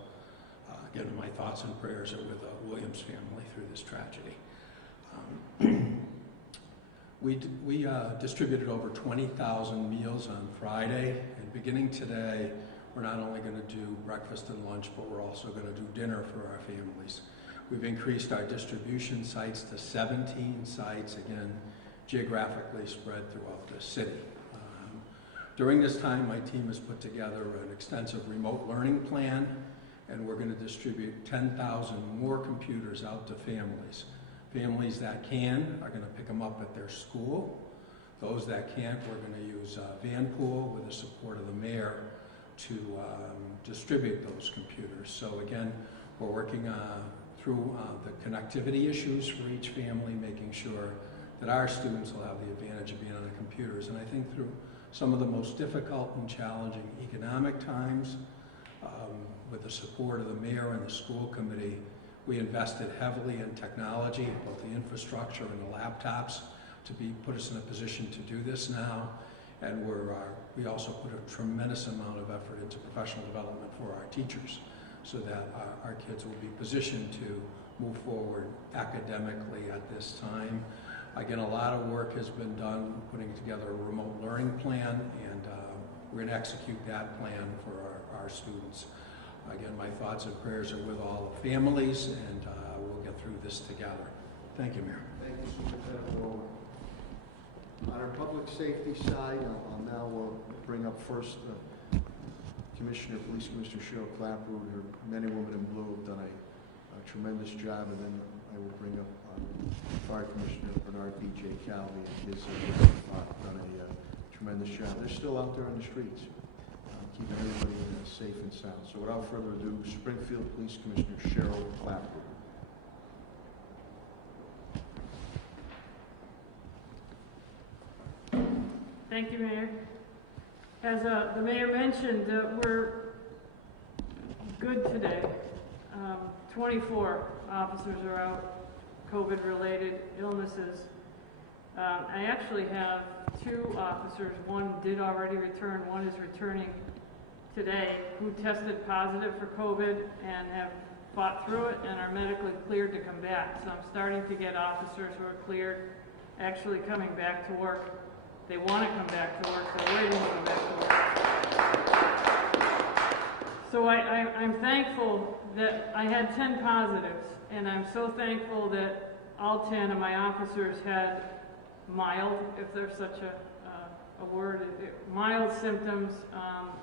again, my thoughts and prayers are with the Williams family through this tragedy. We distributed over 20,000 meals on Friday, and beginning today, we're not only going to do breakfast and lunch, but we're also going to do dinner for our families. We've increased our distribution sites to 17 sites, again, geographically spread throughout the city. During this time, my team has put together an extensive remote learning plan, and we're going to distribute 10,000 more computers out to families. Families that can are going to pick them up at their school. Those that can't, we're going to use Vanpool with the support of the mayor to distribute those computers. So again, we're working through the connectivity issues for each family, making sure that our students will have the advantage of being on the computers. And I think through some of the most difficult and challenging economic times, with the support of the mayor and the school committee, we invested heavily in technology, both the infrastructure and the laptops, to put us in a position to do this now. And we also put a tremendous amount of effort into professional development for our teachers, so that our kids will be positioned to move forward academically at this time. Again, a lot of work has been done putting together a remote learning plan, and we're going to execute that plan for our students. Again, my thoughts and prayers are with all the families, and we'll get through this together. Thank you, Mayor. Thank you, Superintendent Warwick. On our public safety side, I'll now bring up first Police Commissioner Cheryl Clapper. Her men and women in blue have done a tremendous job, and then I will bring up Fire Commissioner Bernard B.J. Calvi and his done a tremendous job. They're still out there on the streets, keeping everybody safe and sound. So without further ado, Springfield Police Commissioner Cheryl Clapper. Thank you, Mayor. As the Mayor mentioned, we're good today. 24 officers are out, COVID-related illnesses. I actually have 2 officers, one did already return, one is returning today, who tested positive for COVID and have fought through it and are medically cleared to come back. So I'm starting to get officers who are cleared, actually coming back to work. They want to come back to work, they're waiting to come back to work. So I'm thankful that I had 10 positives, and I'm so thankful that all 10 of my officers had mild, if there's such a word, mild symptoms,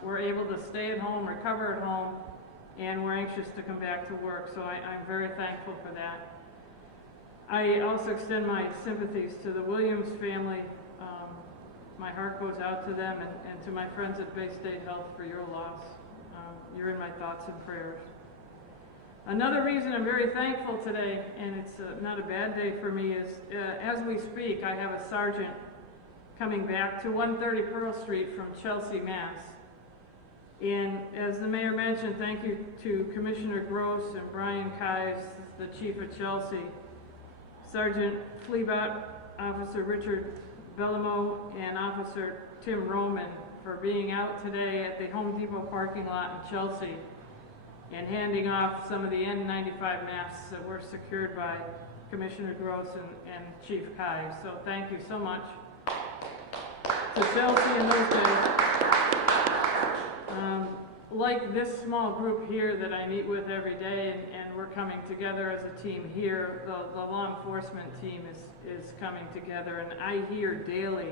were able to stay at home, recover at home, and we're anxious to come back to work. So I'm very thankful for that. I also extend my sympathies to the Williams family. My heart goes out to them and to my friends at Baystate Health for your loss. You're in my thoughts and prayers. Another reason I'm very thankful today, and it's not a bad day for me, is as we speak, I have a sergeant coming back to 130 Pearl Street from Chelsea, Mass. And as the mayor mentioned, thank you to Commissioner Gross and Brian Kives, the chief of Chelsea, Sergeant Fleabot, Officer Richard Bellamo, and Officer Tim Roman for being out today at the Home Depot parking lot in Chelsea and handing off some of the N95 masks that were secured by Commissioner Gross and Chief Kives. So thank you so much to Chelsea in those days. Like this small group here that I meet with every day, and we're coming together as a team here, the law enforcement team is coming together, and I hear daily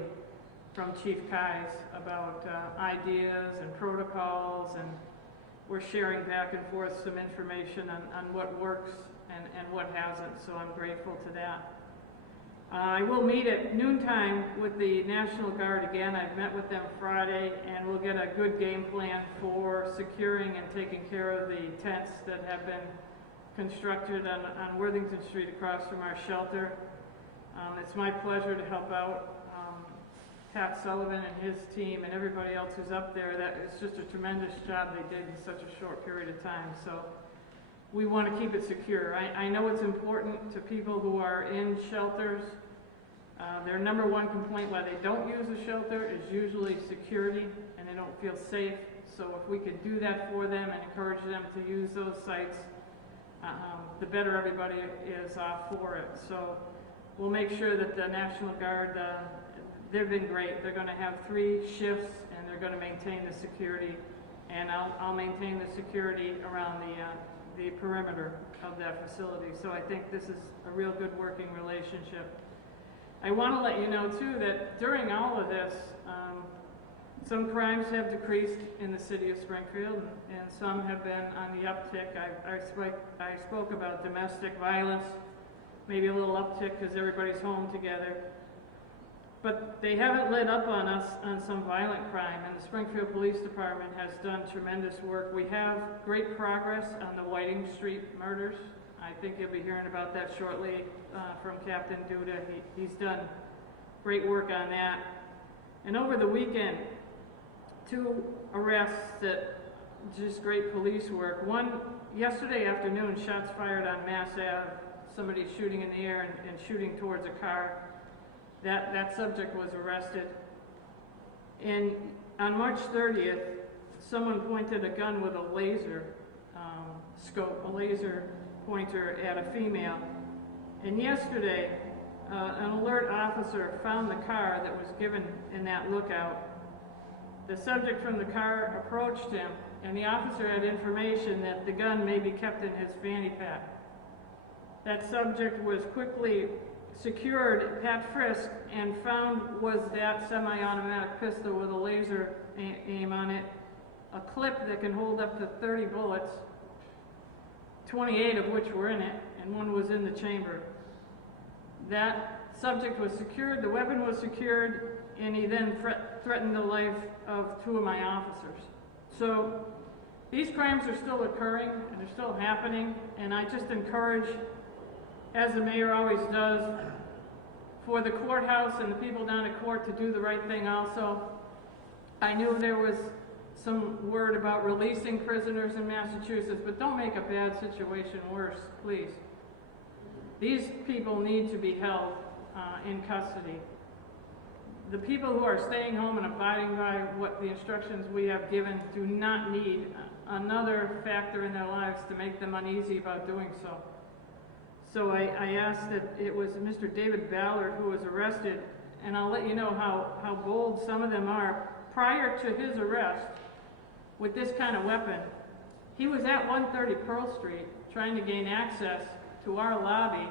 from Chief Kives about ideas and protocols, and we're sharing back and forth some information on what works and what hasn't, so I'm grateful to that. I will meet at noontime with the National Guard again. I've met with them Friday, and we'll get a good game plan for securing and taking care of the tents that have been constructed on Worthington Street across from our shelter. It's my pleasure to help out Pat Sullivan and his team and everybody else who's up there. It's just a tremendous job they did in such a short period of time. So we want to keep it secure. I know it's important to people who are in shelters. Their number one complaint why they don't use a shelter is usually security, and they don't feel safe. So if we could do that for them and encourage them to use those sites, the better everybody is off for it. So we'll make sure that the National Guard, they've been great. They're going to have 3 shifts, and they're going to maintain the security, and I'll maintain the security around the perimeter of that facility. So I think this is a real good working relationship. I want to let you know too that during all of this, some crimes have decreased in the city of Springfield, and some have been on the uptick. I spoke about domestic violence, maybe a little uptick because everybody's home together. But they haven't let up on us on some violent crime, and the Springfield Police Department has done tremendous work. We have great progress on the Whiting Street murders. I think you'll be hearing about that shortly from Captain Duda. He's done great work on that. And over the weekend, 2 arrests that just great police work. One, yesterday afternoon, shots fired on Mass Ave, somebody shooting in the air and shooting towards a car. That subject was arrested. And on March 30th, someone pointed a gun with a laser scope, a laser pointer at a female. And yesterday, an alert officer found the car that was given in that lookout. The subject from the car approached him, and the officer had information that the gun may be kept in his fanny pack. That subject was quickly secured, pat frisked, and found was that semi-automatic pistol with a laser aim on it, a clip that can hold up to 30 bullets, 28 of which were in it, and 1 was in the chamber. That subject was secured, the weapon was secured, and he then threatened the life of 2 of my officers. So these crimes are still occurring, and they're still happening, and I just encourage, as the mayor always does, for the courthouse and the people down at court to do the right thing also. I knew there was some word about releasing prisoners in Massachusetts, but don't make a bad situation worse, please. These people need to be held in custody. The people who are staying home and abiding by what the instructions we have given do not need another factor in their lives to make them uneasy about doing so. So I asked that it was Mr. David Ballard who was arrested, and I'll let you know how bold some of them are. Prior to his arrest with this kind of weapon, he was at 130 Pearl Street trying to gain access to our lobby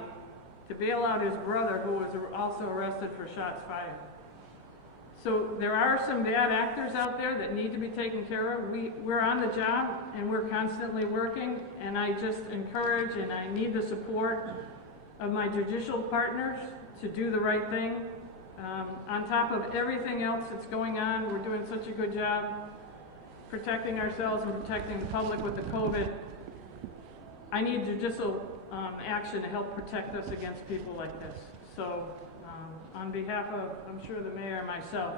to bail out his brother, who was also arrested for shots fired. So there are some bad actors out there that need to be taken care of. We're on the job and we're constantly working, and I just encourage and I need the support of my judicial partners to do the right thing. On top of everything else that's going on, we're doing such a good job protecting ourselves and protecting the public with the COVID. I need judicial action to help protect us against people like this. So on behalf of, I'm sure, the mayor and myself,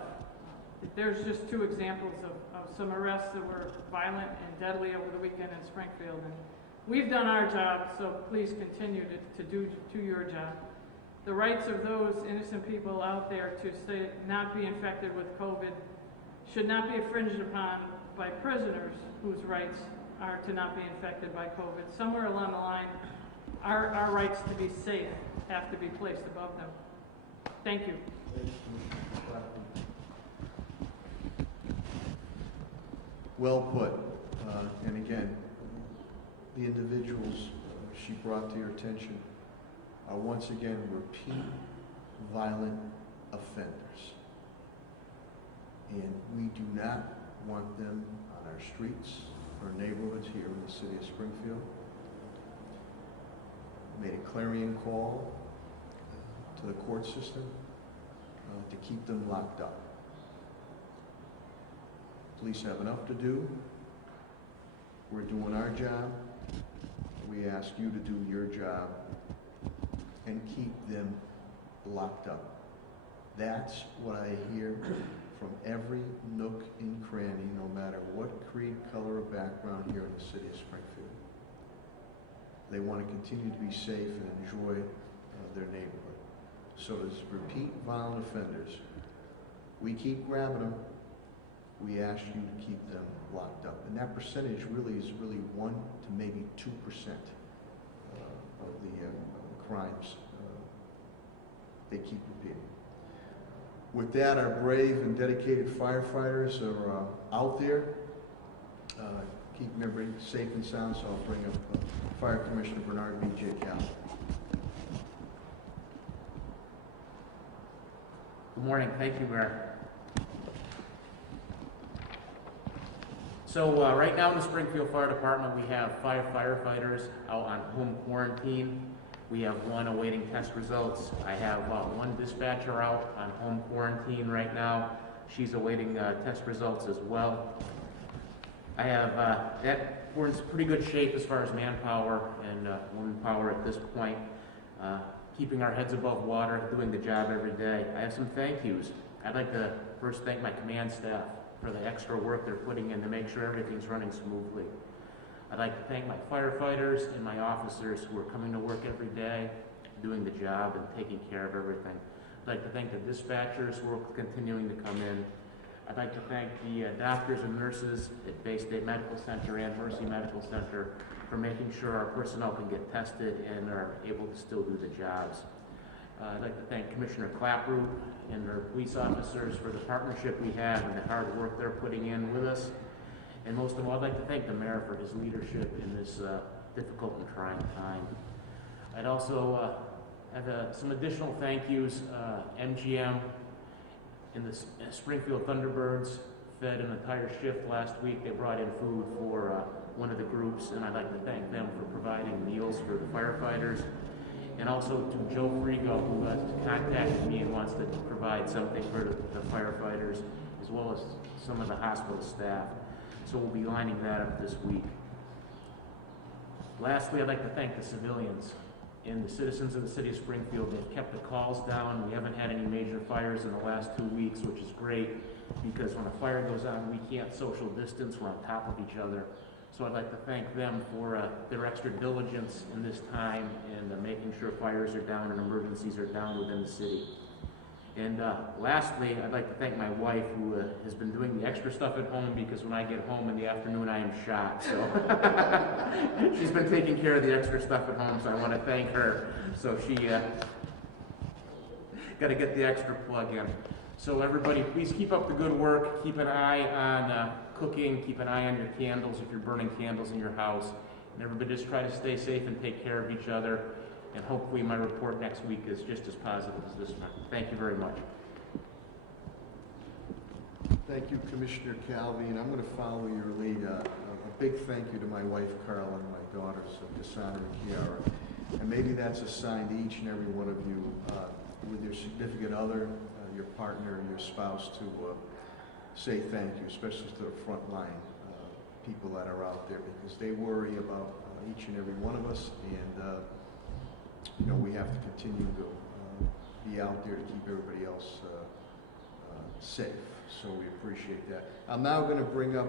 there's just two examples of some arrests that were violent and deadly over the weekend in Springfield. And we've done our job, so please continue to do your job. The rights of those innocent people out there to not be infected with COVID should not be infringed upon by prisoners whose rights are to not be infected by COVID. Somewhere along the line, our rights to be safe have to be placed above them. Thank you. Well put. And again, the individuals she brought to your attention are once again repeat violent offenders. And we do not want them on our streets or neighborhoods here in the city of Springfield. We made a clarion call to the court system to keep them locked up. Police have enough to do. We're doing our job. We ask you to do your job and keep them locked up. That's what I hear from every nook and cranny, no matter what creed, color, or background here in the city of Springfield. They want to continue to be safe and enjoy their neighborhood. So as repeat violent offenders, we keep grabbing them. We ask you to keep them locked up. And that percentage really is 1 to maybe 2% of the crimes they keep repeating. With that, our brave and dedicated firefighters are out there, keeping everybody safe and sound, so I'll bring up Fire Commissioner Bernard B.J. Cal. Good morning. Thank you, Mayor. So right now in the Springfield Fire Department, we have 5 firefighters out on home quarantine. We have 1 awaiting test results. I have 1 dispatcher out on home quarantine right now. She's awaiting test results as well. I have we're in pretty good shape as far as manpower and womanpower at this point. Keeping our heads above water, doing the job every day. I have some thank yous. I'd like to first thank my command staff for the extra work they're putting in to make sure everything's running smoothly. I'd like to thank my firefighters and my officers who are coming to work every day, doing the job and taking care of everything. I'd like to thank the dispatchers who are continuing to come in. I'd like to thank the doctors and nurses at Baystate Medical Center and Mercy Medical Center for making sure our personnel can get tested and are able to still do the jobs. I'd like to thank Commissioner Claproot and our police officers for the partnership we have and the hard work they're putting in with us. And most of all, I'd like to thank the mayor for his leadership in this difficult and trying time. I'd also have some additional thank yous. MGM and the Springfield Thunderbirds fed an entire shift last week. They brought in food for one of the groups, and I'd like to thank them for providing meals for the firefighters. And also to Joe Frigo, who has contacted me and wants to provide something for the firefighters, as well as some of the hospital staff. So we'll be lining that up this week. Lastly, I'd like to thank the civilians and the citizens of the city of Springfield, they've kept the calls down. We haven't had any major fires in the last 2 weeks, which is great, because when a fire goes on, we can't social distance, we're on top of each other. So I'd like to thank them for their extra diligence in this time and making sure fires are down and emergencies are down within the city. And lastly, I'd like to thank my wife, who has been doing the extra stuff at home, because when I get home in the afternoon, I am shot. So she's been taking care of the extra stuff at home, so I want to thank her. So she got to get the extra plug in. So everybody, please keep up the good work. Keep an eye on cooking. Keep an eye on your candles if you're burning candles in your house. And everybody just try to stay safe and take care of each other. And hopefully my report next week is just as positive as this one. Thank you very much. Thank you, Commissioner Calvi, and I'm going to follow your lead. A big thank you to my wife, Carla, and my daughters, Cassandra and Kiara. And maybe that's a sign to each and every one of you, with your significant other, your partner, your spouse, to say thank you, especially to the front line people that are out there, because they worry about each and every one of us, and you know, we have to continue to be out there to keep everybody else safe. So we appreciate that. I'm now going to bring up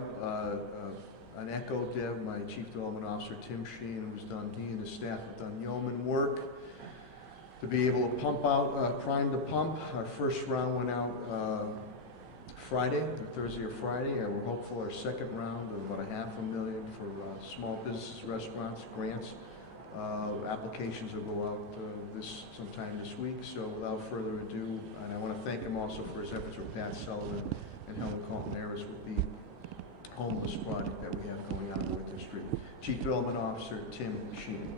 an echo, Deb, my Chief Development Officer, Tim Sheehan, who's done, he and his staff have done yeoman work to be able to pump out, prime the pump. Our first round went out Friday, Thursday or Friday. We're hopeful our second round of about $500,000 for small businesses, restaurants, grants. Applications will go out sometime this week. So without further ado, and I want to thank him also for his efforts with Pat Sullivan and Helen Colton-Harris with the homeless project that we have going on with the street. Chief Development Officer Tim Sheehan.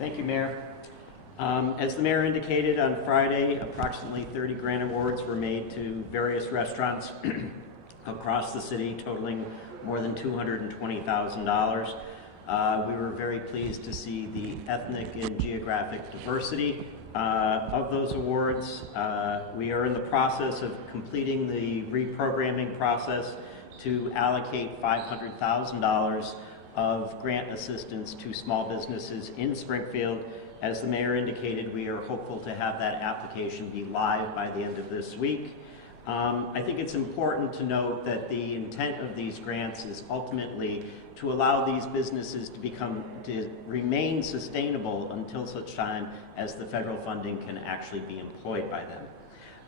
Thank you, Mayor. As the Mayor indicated, on Friday, approximately 30 grant awards were made to various restaurants across the city, totaling more than $220,000. We were very pleased to see the ethnic and geographic diversity of those awards. We are in the process of completing the reprogramming process to allocate $500,000 of grant assistance to small businesses in Springfield. As the Mayor indicated, we are hopeful to have that application be live by the end of this week. I think it's important to note that the intent of these grants is ultimately to allow these businesses to remain sustainable until such time as the federal funding can actually be employed by them.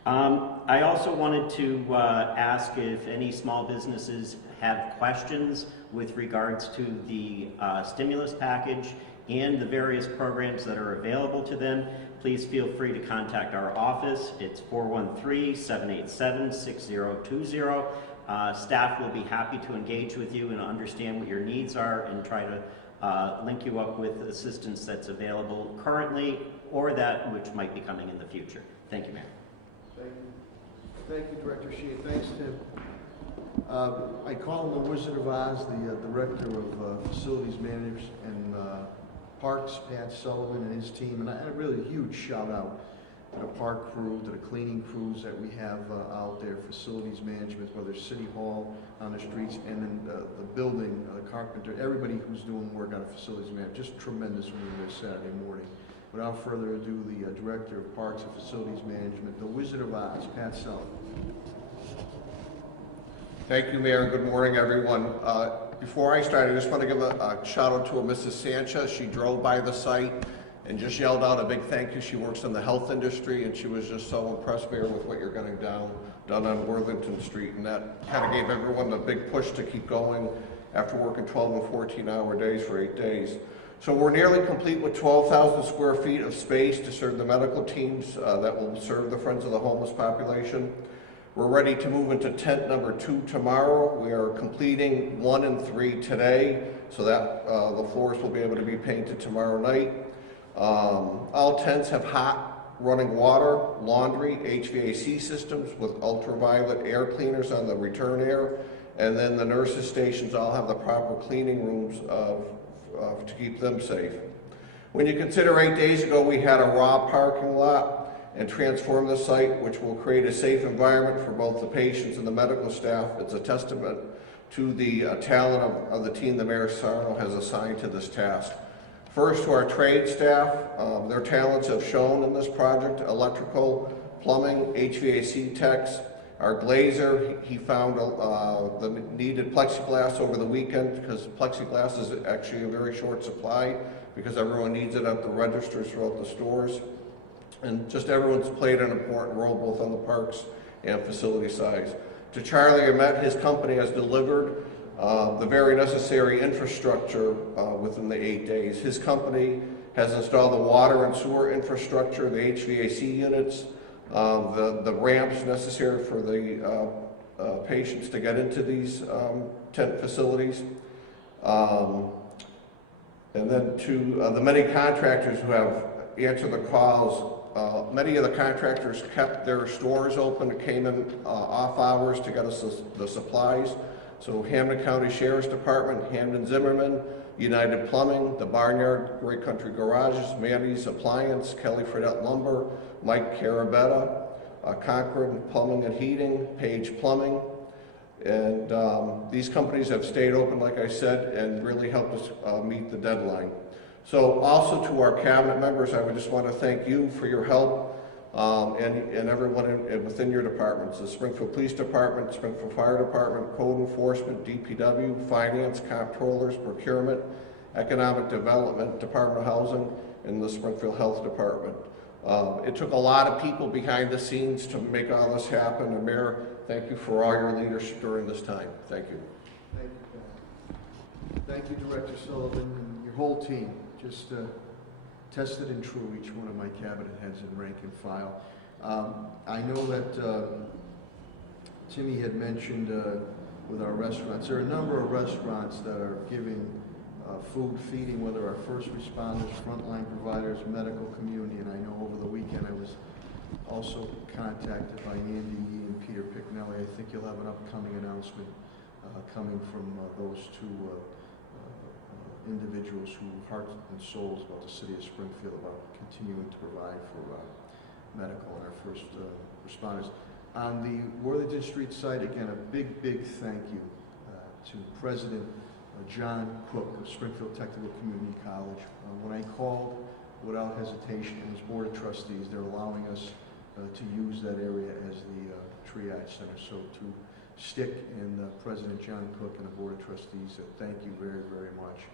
I also wanted to ask if any small businesses have questions with regards to the stimulus package and the various programs that are available to them. Please feel free to contact our office. It's 413-787-6020. Staff will be happy to engage with you and understand what your needs are and try to link you up with assistance that's available currently or that which might be coming in the future. Thank you, Mayor. Thank you, Director Sheehan. Thanks, Tim. I call him the Wizard of Oz, the Director of Facilities Management and Parks, Pat Sullivan and his team, and a really huge shout out to the park crew, to the cleaning crews that we have out there, facilities management, whether it's City Hall, on the streets, and then the building, carpenter, everybody who's doing work on a facilities management, just tremendous when we were there Saturday morning. Without further ado, the Director of Parks and Facilities Management, the Wizard of Oz, Pat Sullivan. Thank you, Mayor, and good morning, everyone. Before I start, I just want to give a shout out to Mrs. Sanchez. She drove by the site and just yelled out a big thank you. She works in the health industry, and she was just so impressed, Mayor, with what you're getting done on Worthington Street. And that kind of gave everyone a big push to keep going after working 12 and 14-hour days for 8 days. So we're nearly complete with 12,000 square feet of space to serve the medical teams that will serve the Friends of the Homeless population. We're ready to move into tent number 2 tomorrow. We are completing 1 and 3 today, so that the floors will be able to be painted tomorrow night. All tents have hot running water, laundry, HVAC systems with ultraviolet air cleaners on the return air, and then the nurses' stations all have the proper cleaning rooms to keep them safe. When you consider 8 days ago we had a raw parking lot and transformed the site, which will create a safe environment for both the patients and the medical staff, it's a testament to the talent of the team that Mayor Sarno has assigned to this task. First, to our trade staff, their talents have shown in this project: electrical, plumbing, HVAC techs. Our glazer, he found the needed plexiglass over the weekend, because plexiglass is actually a very short supply because everyone needs it at the registers throughout the stores. And just everyone's played an important role both on the parks and facility sides. To Charlie Ahmet, his company has delivered the very necessary infrastructure within the 8 days. His company has installed the water and sewer infrastructure, the HVAC units, the ramps necessary for the patients to get into these tent facilities. And then to the many contractors who have answered the calls. Many of the contractors kept their stores open, came in off hours to get us the supplies. So Hamden County Sheriff's Department, Hamden Zimmerman, United Plumbing, the Barnyard, Great Country Garages, Mandy's Appliance, Kelly Fredette Lumber, Mike Carabetta, Concord Plumbing and Heating, Page Plumbing. And these companies have stayed open, like I said, and really helped us meet the deadline. So also to our cabinet members, I would just want to thank you for your help and everyone within your departments: the Springfield Police Department, Springfield Fire Department, Code Enforcement, DPW, Finance, Comptrollers, Procurement, Economic Development, Department of Housing, and the Springfield Health Department. It took a lot of people behind the scenes to make all this happen. And Mayor, thank you for all your leadership during this time. Thank you. Thank you, Pat. Thank you, Director Sullivan, and your whole team. Just tested and true, each one of my cabinet heads in rank and file. I know that Timmy had mentioned with our restaurants, there are a number of restaurants that are giving food, feeding, whether our first responders, frontline providers, medical community, and I know over the weekend I was also contacted by Andy Yee and Peter Picknelli. I think you'll have an upcoming announcement coming from those two individuals who heart and souls about the city of Springfield, about continuing to provide for medical and our first responders. On the Worthington Street site, again, a big, big thank you to President John Cook of Springfield Technical Community College. When I called, without hesitation, and his board of trustees, they're allowing us to use that area as the triage center. So to stick in President John Cook and the board of trustees, thank you very, very much.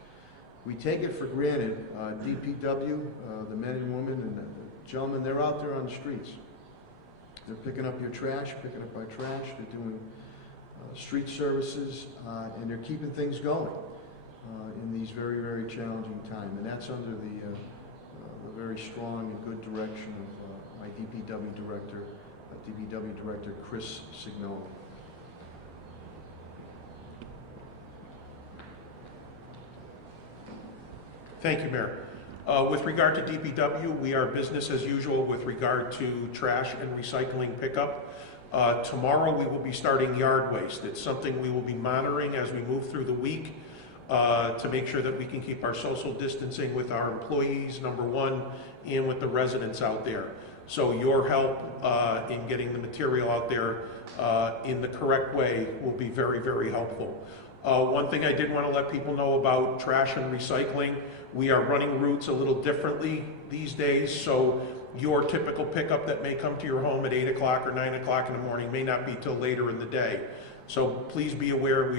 We take it for granted, DPW, the men and women and the gentlemen, they're out there on the streets. They're picking up your trash, picking up our trash, they're doing street services, and they're keeping things going in these very, very challenging times. And that's under the very strong and good direction of my DPW director, Chris Signoli. Thank you, Mayor. With regard to DPW, we are business as usual with regard to trash and recycling pickup. Tomorrow we will be starting yard waste. It's something we will be monitoring as we move through the week to make sure that we can keep our social distancing with our employees, number one, and with the residents out there. So your help in getting the material out there in the correct way will be very, very helpful. One thing I did want to let people know about trash and recycling, we are running routes a little differently these days, so your typical pickup that may come to your home at 8 o'clock or 9 o'clock in the morning may not be till later in the day. So please be aware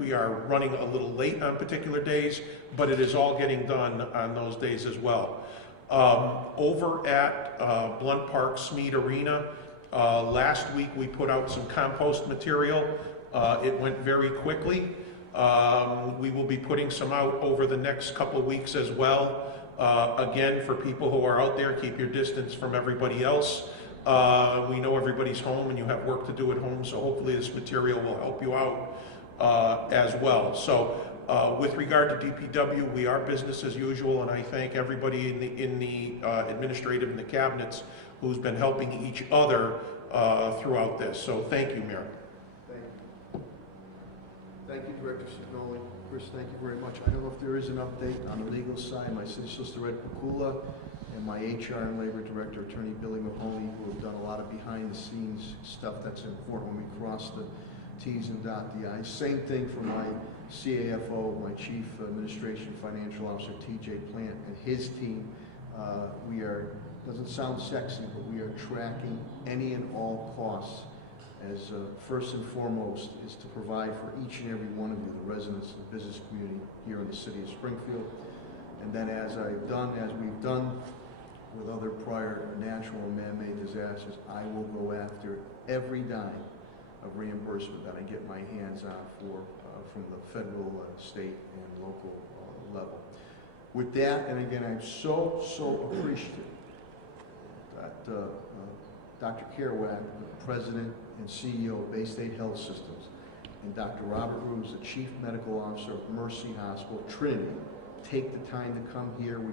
we are running a little late on particular days, but it is all getting done on those days as well. Over at Blunt Park Smead Arena, last week we put out some compost material. It went very quickly. We will be putting some out over the next couple of weeks as well. Again, for people who are out there, keep your distance from everybody else. We know everybody's home and you have work to do at home, so hopefully this material will help you out as well. So with regard to DPW, we are business as usual, and I thank everybody in the administrative and the cabinets who's been helping each other throughout this. So thank you, Mayor. Thank you, Director Signoli. Chris, thank you very much. I don't know if there is an update on the legal side. My Solicitor Ed Pakula and my HR and Labor Director, Attorney Billy Mahoney, who have done a lot of behind-the-scenes stuff that's important when we cross the Ts and dot the Is. Same thing for my CAFO, my Chief Administration Financial Officer, TJ Plant, and his team. We are, doesn't sound sexy, but we are tracking any and all costs as first and foremost is to provide for each and every one of you, the residents of the business community here in the city of Springfield. And then as we've done with other prior natural and man-made disasters, I will go after every dime of reimbursement that I get my hands on from the federal, state, and local level. With that, and again, I'm so appreciative that Dr. Kerouac, the President and CEO of Baystate Health Systems, and Dr. Robert Ruse, the Chief Medical Officer of Mercy Hospital, Trinity, take the time to come here. We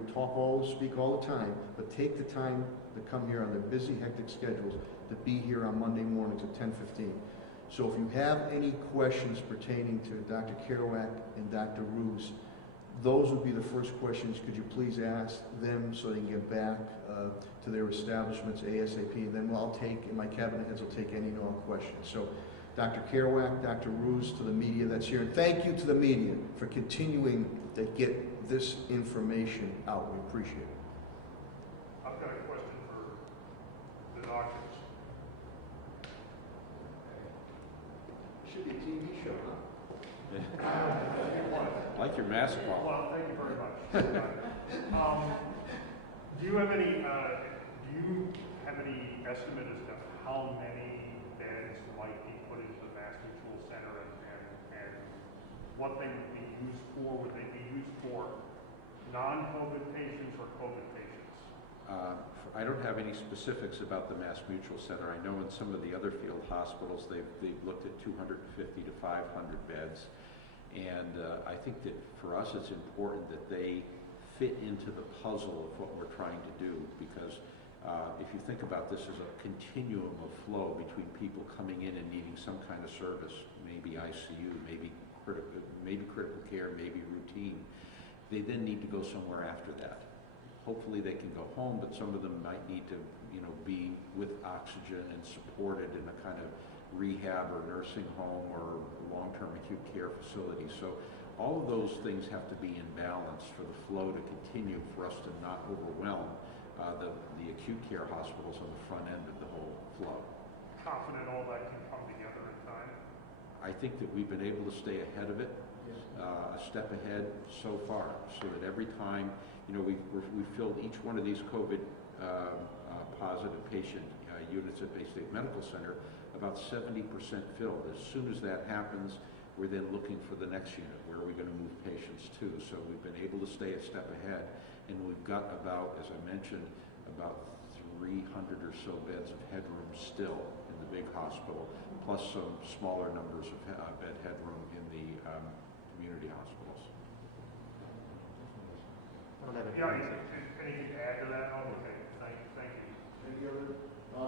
speak all the time, but take the time to come here on their busy, hectic schedules to be here on Monday mornings at 10:15. So if you have any questions pertaining to Dr. Kerouac and Dr. Ruse, those would be the first questions. Could you please ask them so they can get back to their establishments ASAP? And then my cabinet heads will take any and all questions. So Dr. Kerouac, Dr. Ruse, to the media that's here, and thank you to the media for continuing to get this information out. We appreciate it. I've got a question for the doctors. Should be a TV show, huh? Like your mask off. Well, thank you very much. Do you have any estimate as to how many beds might be put into the Mass Mutual Center and what they would be used for? Would they be used for non-COVID patients or COVID patients? I don't have any specifics about the Mass Mutual Center. I know in some of the other field hospitals, they've looked at 250 to 500 beds. And I think that for us, it's important that they fit into the puzzle of what we're trying to do, because if you think about this as a continuum of flow between people coming in and needing some kind of service, maybe ICU, maybe critical care, maybe routine, they then need to go somewhere after that. Hopefully they can go home, but some of them might need to, be with oxygen and supported in a kind of rehab or nursing home or long-term acute care facility. So all of those things have to be in balance for the flow to continue, for us to not overwhelm the acute care hospitals on the front end of the whole flow. Confident all that can come together in time? I think that we've been able to stay ahead of it, a step ahead so far, so that every time, we filled each one of these COVID positive patient units at Baystate Medical Center about 70% filled. As soon as that happens, we're then looking for the next unit. Where are we going to move patients to? So we've been able to stay a step ahead, and we've got about, as I mentioned, about 300 or so beds of headroom still in the big hospital, plus some smaller numbers of bed headroom in the community hospitals. Yeah, anything to add to that? Oh, okay, thank you. Any other? I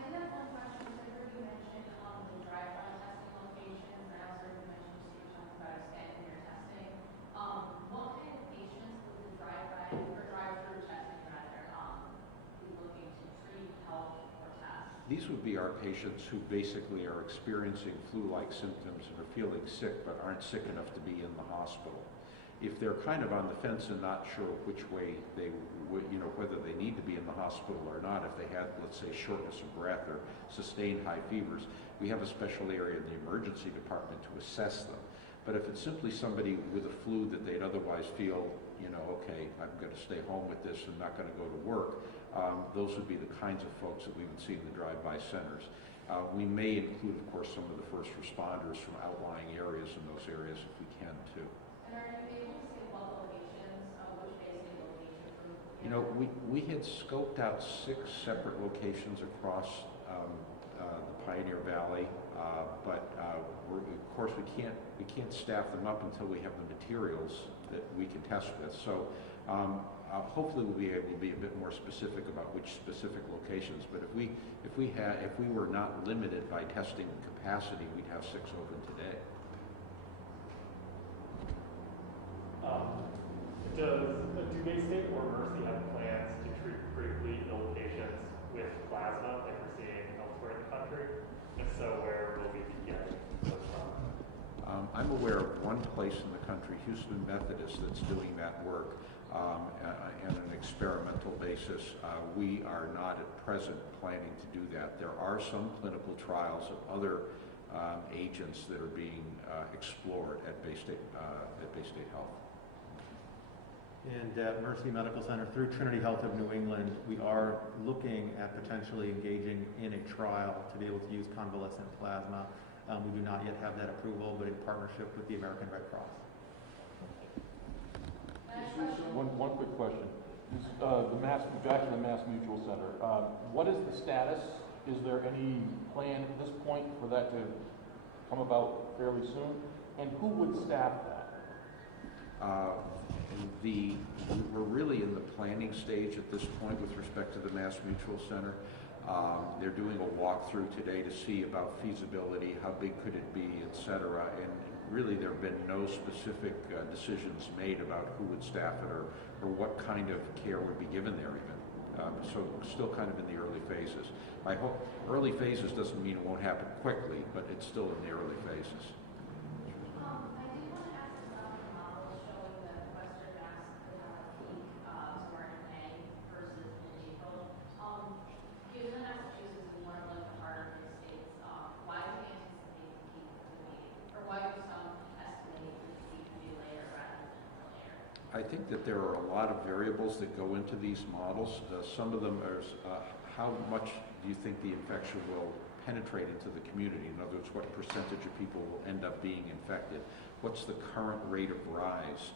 did have one question. I heard you mention the drive-by testing locations, and I also heard you mention you talking about expanding your testing. What kind of patients would the drive-by or drive-through testing rather be looking to treat, help, or test? These would be our patients who basically are experiencing flu-like symptoms and are feeling sick but aren't sick enough to be in the hospital. If they're kind of on the fence and not sure which way they would, whether they need to be in the hospital or not, if they had, let's say, shortness of breath or sustained high fevers, we have a special area in the emergency department to assess them. But if it's simply somebody with a flu that they'd otherwise feel, okay, I'm going to stay home with this and not going to go to work, those would be the kinds of folks that we would see in the drive-by centers. We may include, of course, some of the first responders from outlying areas in those areas if we can, too. And are you able to say what locations, which Baystate location? We had scoped out 6 separate locations across the Pioneer Valley, but of course we can't staff them up until we have the materials that we can test with. So hopefully we'll be able to be a bit more specific about which specific locations. But if we were not limited by testing capacity, we'd have 6 open today. Do Baystate or Mercy have plans to treat critically ill patients with plasma like we're seeing elsewhere in the country? If so, where one place in the country, Houston Methodist, that's doing that work on an experimental basis. We are not at present planning to do that. There are some clinical trials of other agents that are being explored at Baystate Health. And at Mercy Medical Center, through Trinity Health of New England, we are looking at potentially engaging in a trial to be able to use convalescent plasma. We do not yet have that approval, but in partnership with the American Red Cross. One quick question. Back to the Mass Mutual Center. What is the status? Is there any plan at this point for that to come about fairly soon? And who would staff that? We're really in the planning stage at this point with respect to the Mass Mutual Center. They're doing a walkthrough today to see about feasibility, how big could it be, et cetera. And really there have been no specific decisions made about who would staff it or what kind of care would be given there even. So still kind of in the early phases. I hope early phases doesn't mean it won't happen quickly, but it's still in the early phases. I did want to ask about the model showing that Western Mass could have a peak somewhere in May versus in April. Given that Massachusetts is one of the harder hit states, why do we anticipate the peak to be, or why do some estimate the peak to be later rather than earlier? I think that there are a lot of variables that go into these models. Some of them are how much do you think the infection will penetrate into the community? In other words, what percentage of people will end up being infected? What's the current rate of rise?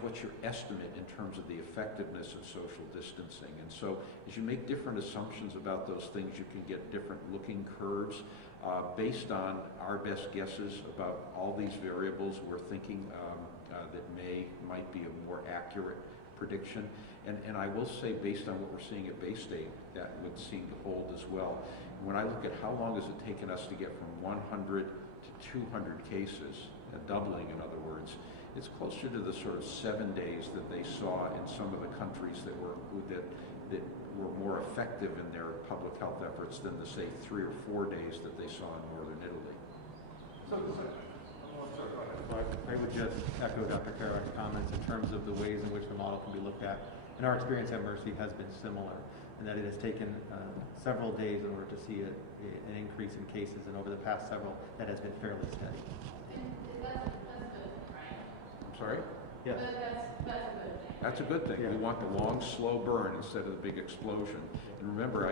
What's your estimate in terms of the effectiveness of social distancing? And so as you make different assumptions about those things, you can get different looking curves. Based on our best guesses about all these variables, we're thinking that May might be a more accurate prediction. And I will say, based on what we're seeing at Baystate, that would seem to hold as well. When I look at how long has it taken us to get from 100 to 200 cases, a doubling in other words, it's closer to the sort of 7 days that they saw in some of the countries that were more effective in their public health efforts than the, say, 3 or 4 days that they saw in northern Italy. I would just echo Dr. Kerr's comments in terms of the ways in which the model can be looked at. And our experience at Mercy has been similar, in that it has taken several days in order to see an increase in cases, and over the past several, that has been fairly steady. And that's good, right? I'm sorry? Yes. That's a good thing. That's a good thing. Yeah. We want the long, slow burn instead of the big explosion. And remember,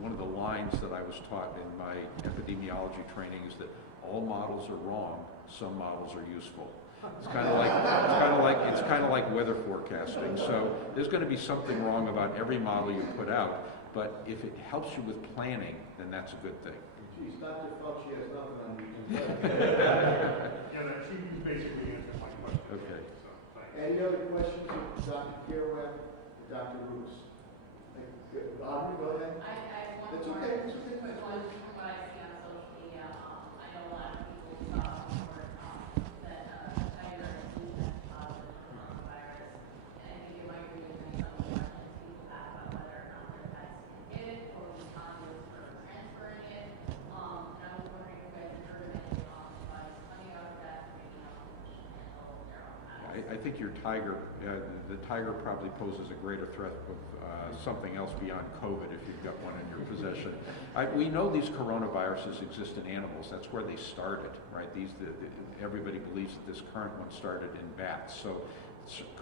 one of the lines that I was taught in my epidemiology training is that all models are wrong, some models are useful. It's kind of like weather forecasting. So there's going to be something wrong about every model you put out, but if it helps you with planning, then that's a good thing. Geez, Dr. Fauci has nothing on me. Yeah, she basically answered my question. Okay. So, thanks. Any other questions of Dr. Kerouac or Dr. Roos? Audrey, go ahead. I have one That's more. okay. That's okay. One from what I see on social media. I know a lot of people report that Tiger and Blue tested positive for coronavirus, and I think it might be some questions people ask about whether or not their pets can get it or be conduits for transferring it. And I was wondering if you guys had heard of any advice coming out of that, maybe handle their own pets. I think your tiger, the tiger probably poses a greater threat of something else beyond COVID if you've got one in your possession. We know these coronaviruses exist in animals. That's where they started, right? Everybody believes that this current one started in bats. So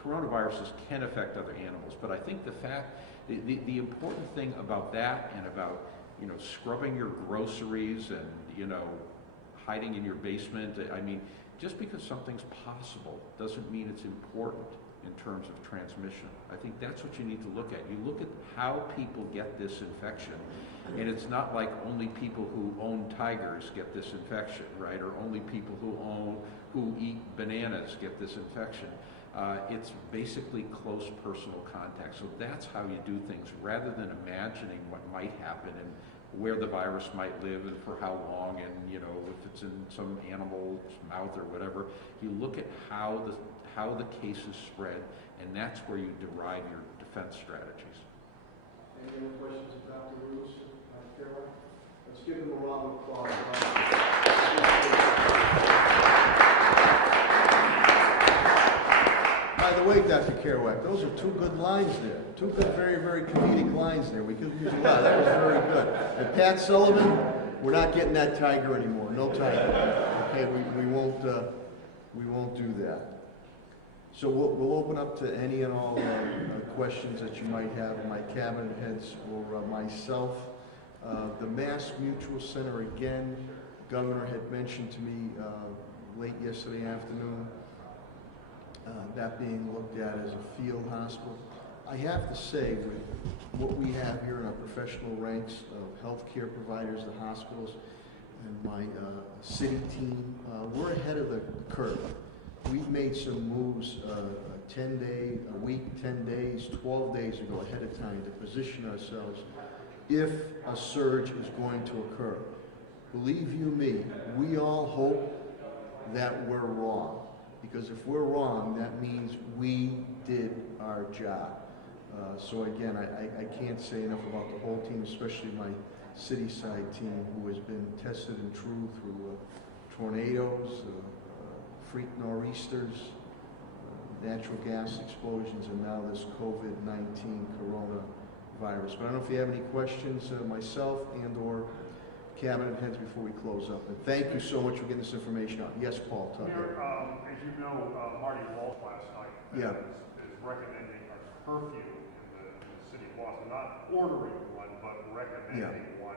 coronaviruses can affect other animals. But I think the important thing about that and about, scrubbing your groceries and, hiding in your basement, I mean, just because something's possible doesn't mean it's important in terms of transmission. I think that's what you need to look at. You look at how people get this infection, and it's not like only people who own tigers get this infection, right? Or only people who eat bananas get this infection. It's basically close personal contact. So that's how you do things, rather than imagining what might happen and where the virus might live and for how long, and if it's in some animal's mouth or whatever. You look at how the cases spread, and that's where you derive your defense strategies. Any other questions of Dr. Roos, Dr. Kerouac? Let's give them a round of applause. By the way, Dr. Kerouac, those are two good lines there. Two good, very, very comedic lines there. We could use a lot. That was very good. And Pat Sullivan, we're not getting that tiger anymore. No tiger. Okay, we won't do that. So we'll open up to any and all questions that you might have of my cabinet heads or myself. The Mass Mutual Center, again, the governor had mentioned to me late yesterday afternoon, that being looked at as a field hospital. I have to say, with what we have here in our professional ranks of healthcare providers, the hospitals, and my city team, we're ahead of the curve. We've made some moves 10 days, a week, 10 days, 12 days ago ahead of time to position ourselves if a surge is going to occur. Believe you me, we all hope that we're wrong. Because if we're wrong, that means we did our job. So again, I can't say enough about the whole team, especially my city side team, who has been tested and true through tornadoes, freak nor'easters, natural gas explosions, and now this COVID-19 coronavirus. But I don't know if you have any questions, myself and or cabinet heads, before we close up. And thank you so much for getting this information out. Yes, Paul, talk. Mayor, as you know, Marty Walsh last night is recommending a curfew in the city of Boston, not ordering one, but recommending one.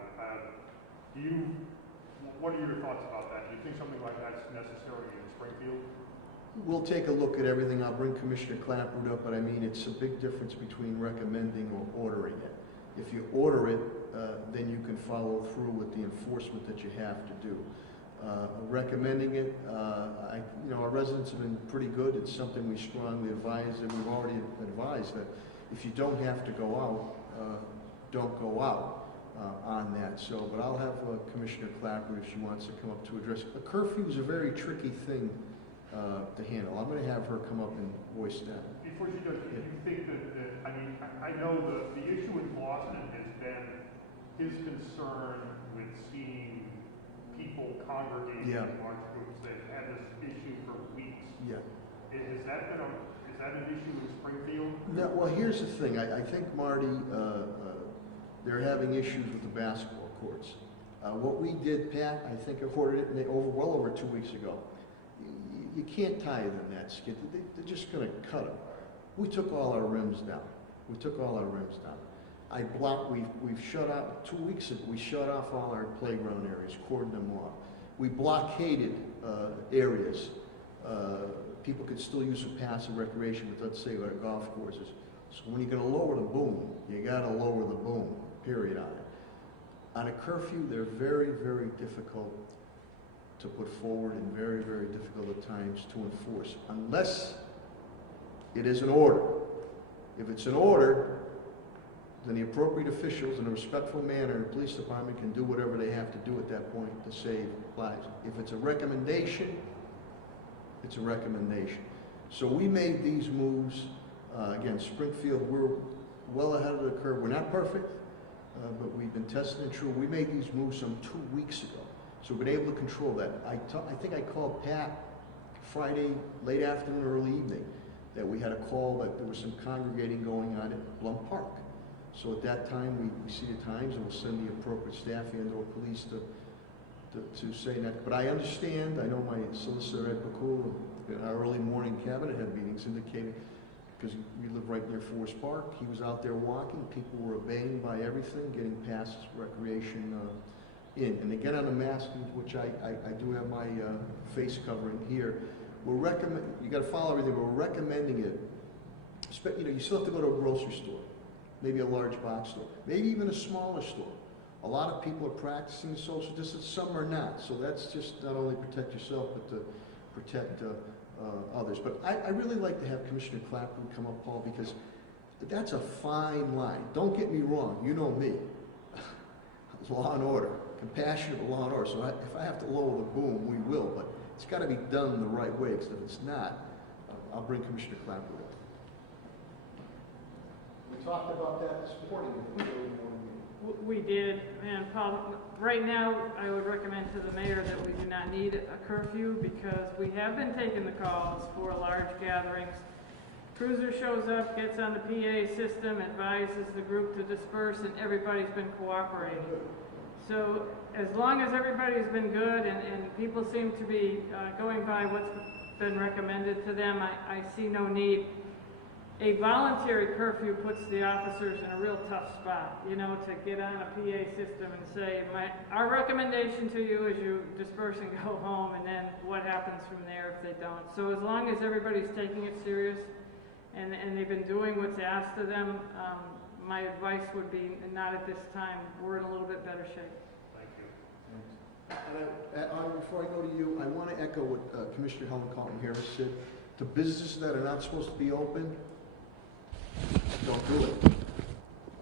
What are your thoughts about that? Do you think something like that's necessary in Springfield? We'll take a look at everything. I'll bring Commissioner Clapper up, but I mean, it's a big difference between recommending or ordering it. If you order it, then you can follow through with the enforcement that you have to do. Recommending it, our residents have been pretty good. It's something we strongly advise, and we've already advised that if you don't have to go out, don't go out on that. So, but I'll have Commissioner Clapper, if she wants to come up to address. A curfew is a very tricky thing to handle. I'm going to have her come up and voice that. Before she does, do you think that I know the issue in Boston has been his concern with seeing people congregating in large groups. They've had this issue for weeks. Yeah. Is that an issue in Springfield? No, well, here's the thing. I think, Marty, they're having issues with the basketball courts. What we did, Pat, I think I ordered it well over 2 weeks ago. You can't tie them that skid. They're just going to cut them. We took all our rims down. We've shut out, 2 weeks ago, we shut off all our playground areas, cordoned them off. We blockaded areas. People could still use for passive recreation, but let's say our golf courses. So when you're going to lower the boom, you got to lower the boom, period, on it. On a curfew, they're very, very difficult to put forward and very, very difficult at times to enforce, unless it is an order. If it's an order, then the appropriate officials, in a respectful manner, the police department can do whatever they have to do at that point to save lives. If it's a recommendation, it's a recommendation. So we made these moves. Again, Springfield, we're well ahead of the curve. We're not perfect, but we've been tested and true. We made these moves some 2 weeks ago. So we've been able to control that. I think I called Pat Friday, late afternoon, early evening, that we had a call that there was some congregating going on at Blum Park. So at that time, we see the times, and we'll send the appropriate staff and or police to say that. But I understand, I know my solicitor, Ed McCool, in our early morning cabinet head meetings indicated, because we live right near Forest Park, he was out there walking, people were obeying by everything, getting past recreation in. And again, on the mask, which I do have my face covering here, you got to follow everything. We're recommending it. You still have to go to a grocery store, maybe a large box store, maybe even a smaller store. A lot of people are practicing social distance, some are not. So that's just not only protect yourself, but to protect others. But I really like to have Commissioner Clapper come up, Paul, because that's a fine line. Don't get me wrong, you know me. Law and order, compassionate law and order. So if I have to lower the boom, we will, but it's got to be done the right way, because if it's not, I'll bring Commissioner Clapper up. We talked about that this morning in the early morning meeting. We did, and Paul, right now, I would recommend to the mayor that we do not need a curfew because we have been taking the calls for large gatherings. Cruiser shows up, gets on the PA system, advises the group to disperse, and everybody's been cooperating. So as long as everybody's been good and people seem to be going by what's been recommended to them, I see no need. A voluntary curfew puts the officers in a real tough spot, you know, to get on a PA system and say, our recommendation to you is you disperse and go home, and then what happens from there if they don't. So as long as everybody's taking it serious and they've been doing what's asked of them, my advice would be not at this time. We're in a little bit better shape. Thank you. And before I go to you, I want to echo what Commissioner Helen Carlton-Harris said. To businesses that are not supposed to be open, don't do it.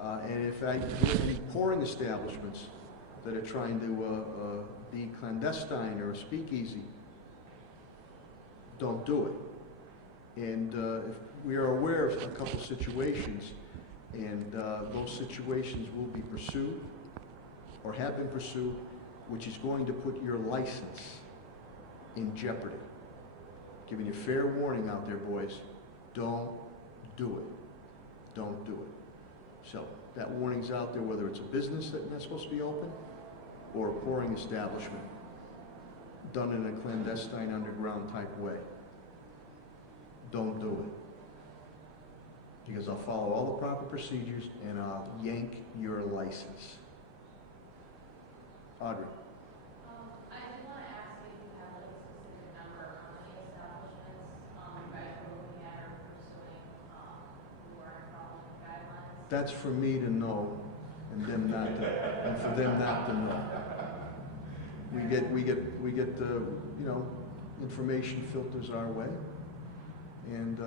And if I do any pouring establishments that are trying to be clandestine or a speakeasy, don't do it. And if we are aware of a couple situations, and those situations will be pursued or have been pursued, which is going to put your license in jeopardy. Giving you fair warning out there, boys. Don't do it. Don't do it. So that warning's out there, whether it's a business that's not supposed to be open or a pouring establishment done in a clandestine underground type way. Don't do it. Because I'll follow all the proper procedures and I'll yank your license. Audrey. I did want to ask if you have like a specific number on how many establishments you guys are looking at or pursuing who are following guidelines. That's for me to know and them not to, and for them not to know. We get you know, information filters our way, and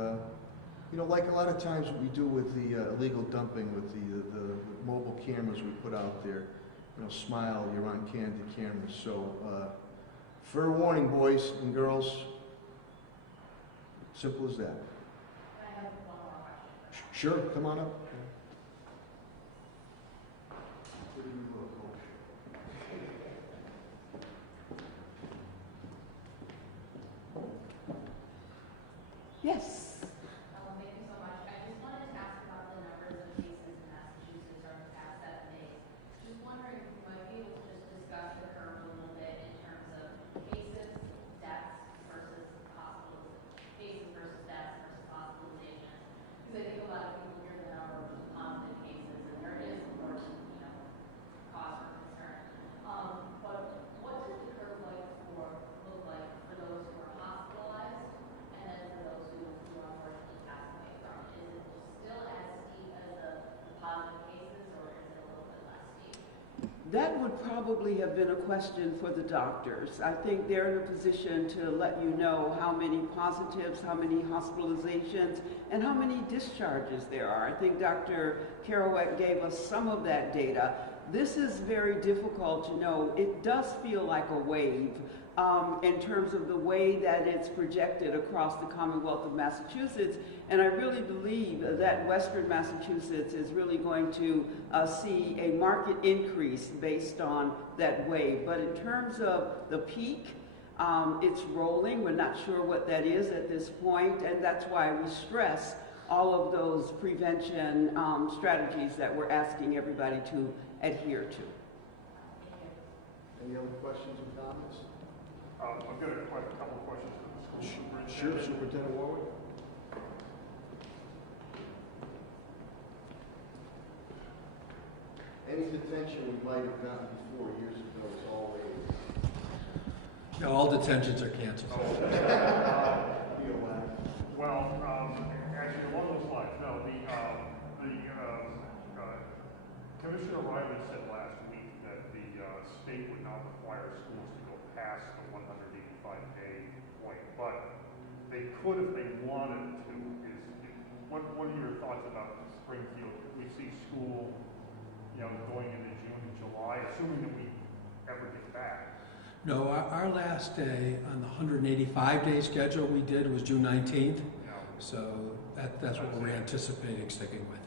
you know, like a lot of times what we do with the illegal dumping, with the mobile cameras we put out there. You know, smile, you're on candid cameras. So, fair warning, boys and girls. Simple as that. I have one more question. Sure, come on up. Yes. Thank you so much. I just wanted to ask about the numbers of cases in Massachusetts over the past 7 days. Just wondering if you might be able to just discuss the curve a little bit in terms of cases, deaths versus cases versus deaths versus hospitalizations. Because I think a lot of people hear the number of positive cases, and there is, of course, you know, cause for concern. But what does the curve look like for those who are hospitalized, and then for those who unfortunately pass away from it? Is it still as steep as the positive cases, or is it a little bit less steep? That would probably have been a question for the doctors. I think they're in a position to let you know how many positives, how many hospitalizations, and how many discharges there are. I think Dr. Kerouac gave us some of that data. This is very difficult to know. It does feel like a wave in terms of the way that it's projected across the Commonwealth of Massachusetts. And I really believe that Western Massachusetts is really going to see a market increase based on that wave. But in terms of the peak, it's rolling. We're not sure what that is at this point, and that's why we stress all of those prevention strategies that we're asking everybody to adhere to. Any other questions or comments? I've got a couple of questions for the school superintendent. Sure, Superintendent Warwick. Any detention we might have gotten before years ago is always. No, all detentions are canceled. Well, actually, along those lines, no, Commissioner Riley said last week that the state would not require schools to go past the 185-day point, but they could if they wanted to. What are your thoughts about Springfield? Could we see school, you know, going into June and July, assuming that we ever get back? No, our last day on the 185-day schedule we did was June 19th. No. So that's what we're anticipating sticking with.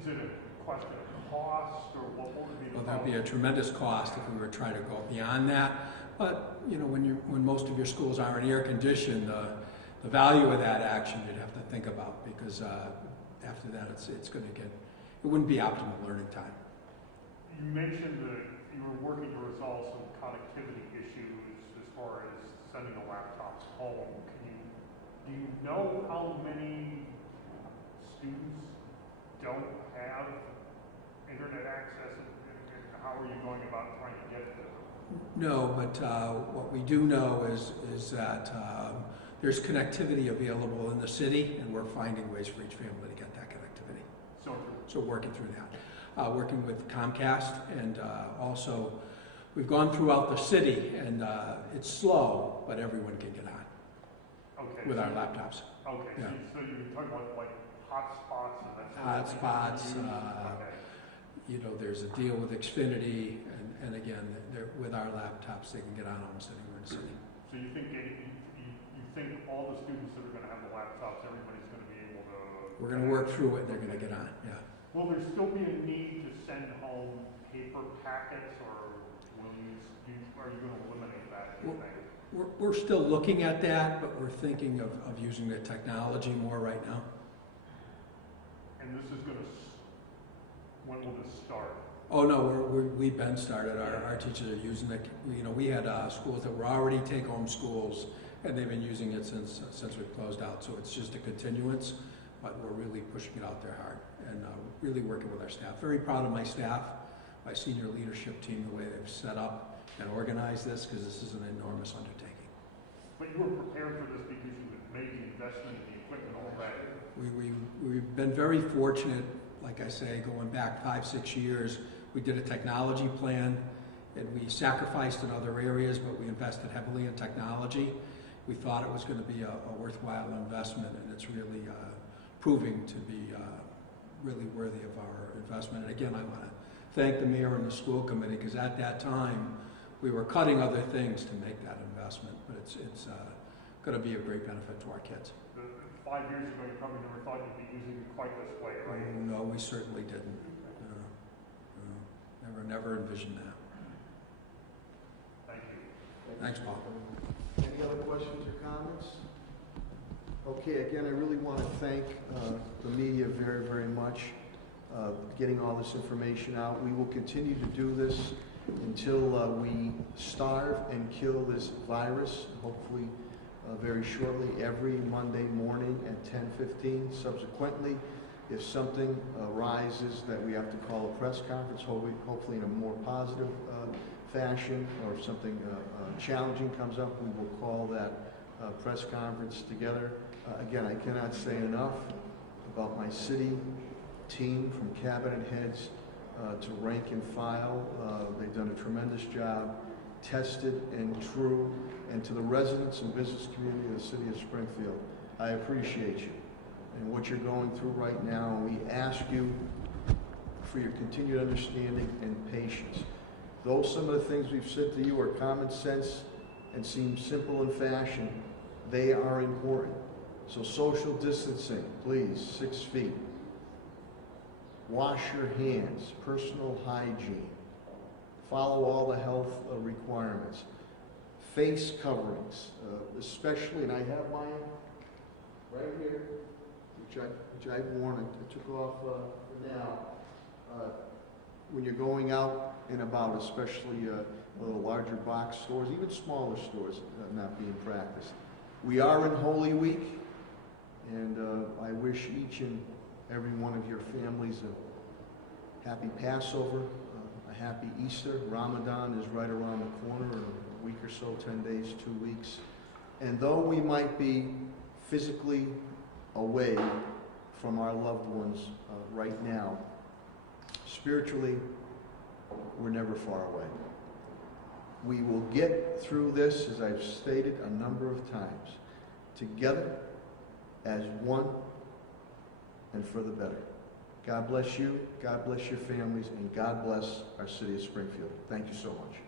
Is it question of cost, or what would be the Well, there'd be a tremendous cost if we were trying to go beyond that. But, you know, when most of your schools aren't air conditioned, the value of that action you'd have to think about, because after that it's going to get, it wouldn't be optimal learning time. You mentioned that you were working to resolve some connectivity issues as far as sending the laptops home. Do you know how many students don't have internet access, and how are you going about trying to get to them? No, but what we do know is that there's connectivity available in the city, and we're finding ways for each family to get that connectivity. So working through that. Working with Comcast, and also we've gone throughout the city, and it's slow, but everyone can get on with our laptops. Okay, yeah. So you're talking about like hotspots and that sort of thing? You know, there's a deal with Xfinity, and again, with our laptops, they can get on almost anywhere in the city. So you think all the students that are going to have the laptops, everybody's going to be able to... We're going to work through it, and they're going to get on, yeah. Will there still be a need to send home paper packets, or are you going to eliminate that, do you think? We're still looking at that, but we're thinking of using the technology more right now. And this is going to... When will this start? Oh no, we've been started. Our teachers are using it. You know, we had schools that were already take-home schools, and they've been using it since we've closed out. So it's just a continuance, but we're really pushing it out there hard and really working with our staff. Very proud of my staff, my senior leadership team, the way they've set up and organized this, because this is an enormous undertaking. But you were prepared for this because you had made the investment in the equipment already. We've been very fortunate. Like I say, going back 5-6 years, we did a technology plan, and we sacrificed in other areas, but we invested heavily in technology. We thought it was going to be a worthwhile investment, and it's really proving to be really worthy of our investment. And again, I want to thank the mayor and the school committee, because at that time, we were cutting other things to make that investment, but it's going to be a great benefit to our kids. 5 years ago, you probably never thought you'd be using it quite this way, right? No, we certainly didn't. Never envisioned that. Thank you. Thanks, Paul. Any other questions or comments? Okay, again, I really want to thank the media very, very much, getting all this information out. We will continue to do this until we starve and kill this virus, hopefully very shortly, every Monday morning at 10:15. Subsequently, if something arises that we have to call a press conference, hopefully in a more positive fashion, or if something challenging comes up, we will call that press conference together. Again, I cannot say enough about my city team, from cabinet heads to rank and file. They've done a tremendous job, tested and true. And to the residents and business community of the city of Springfield, I appreciate you and what you're going through right now. And we ask you for your continued understanding and patience. Though some of the things we've said to you are common sense and seem simple in fashion, they are important. So social distancing, please, 6 feet. Wash your hands, personal hygiene. Follow all the health requirements. Face coverings, especially, and I have mine right here, which I've worn. I took off for now. When you're going out and about, especially a little larger box stores, even smaller stores, not being practiced. We are in Holy Week, and I wish each and every one of your families a happy Passover, a happy Easter. Ramadan is right around the corner, in a week or so, 10 days, 2 weeks. And though we might be physically away from our loved ones right now, spiritually, we're never far away. We will get through this, as I've stated a number of times, together as one and for the better. God bless you, God bless your families, and God bless our city of Springfield. Thank you so much.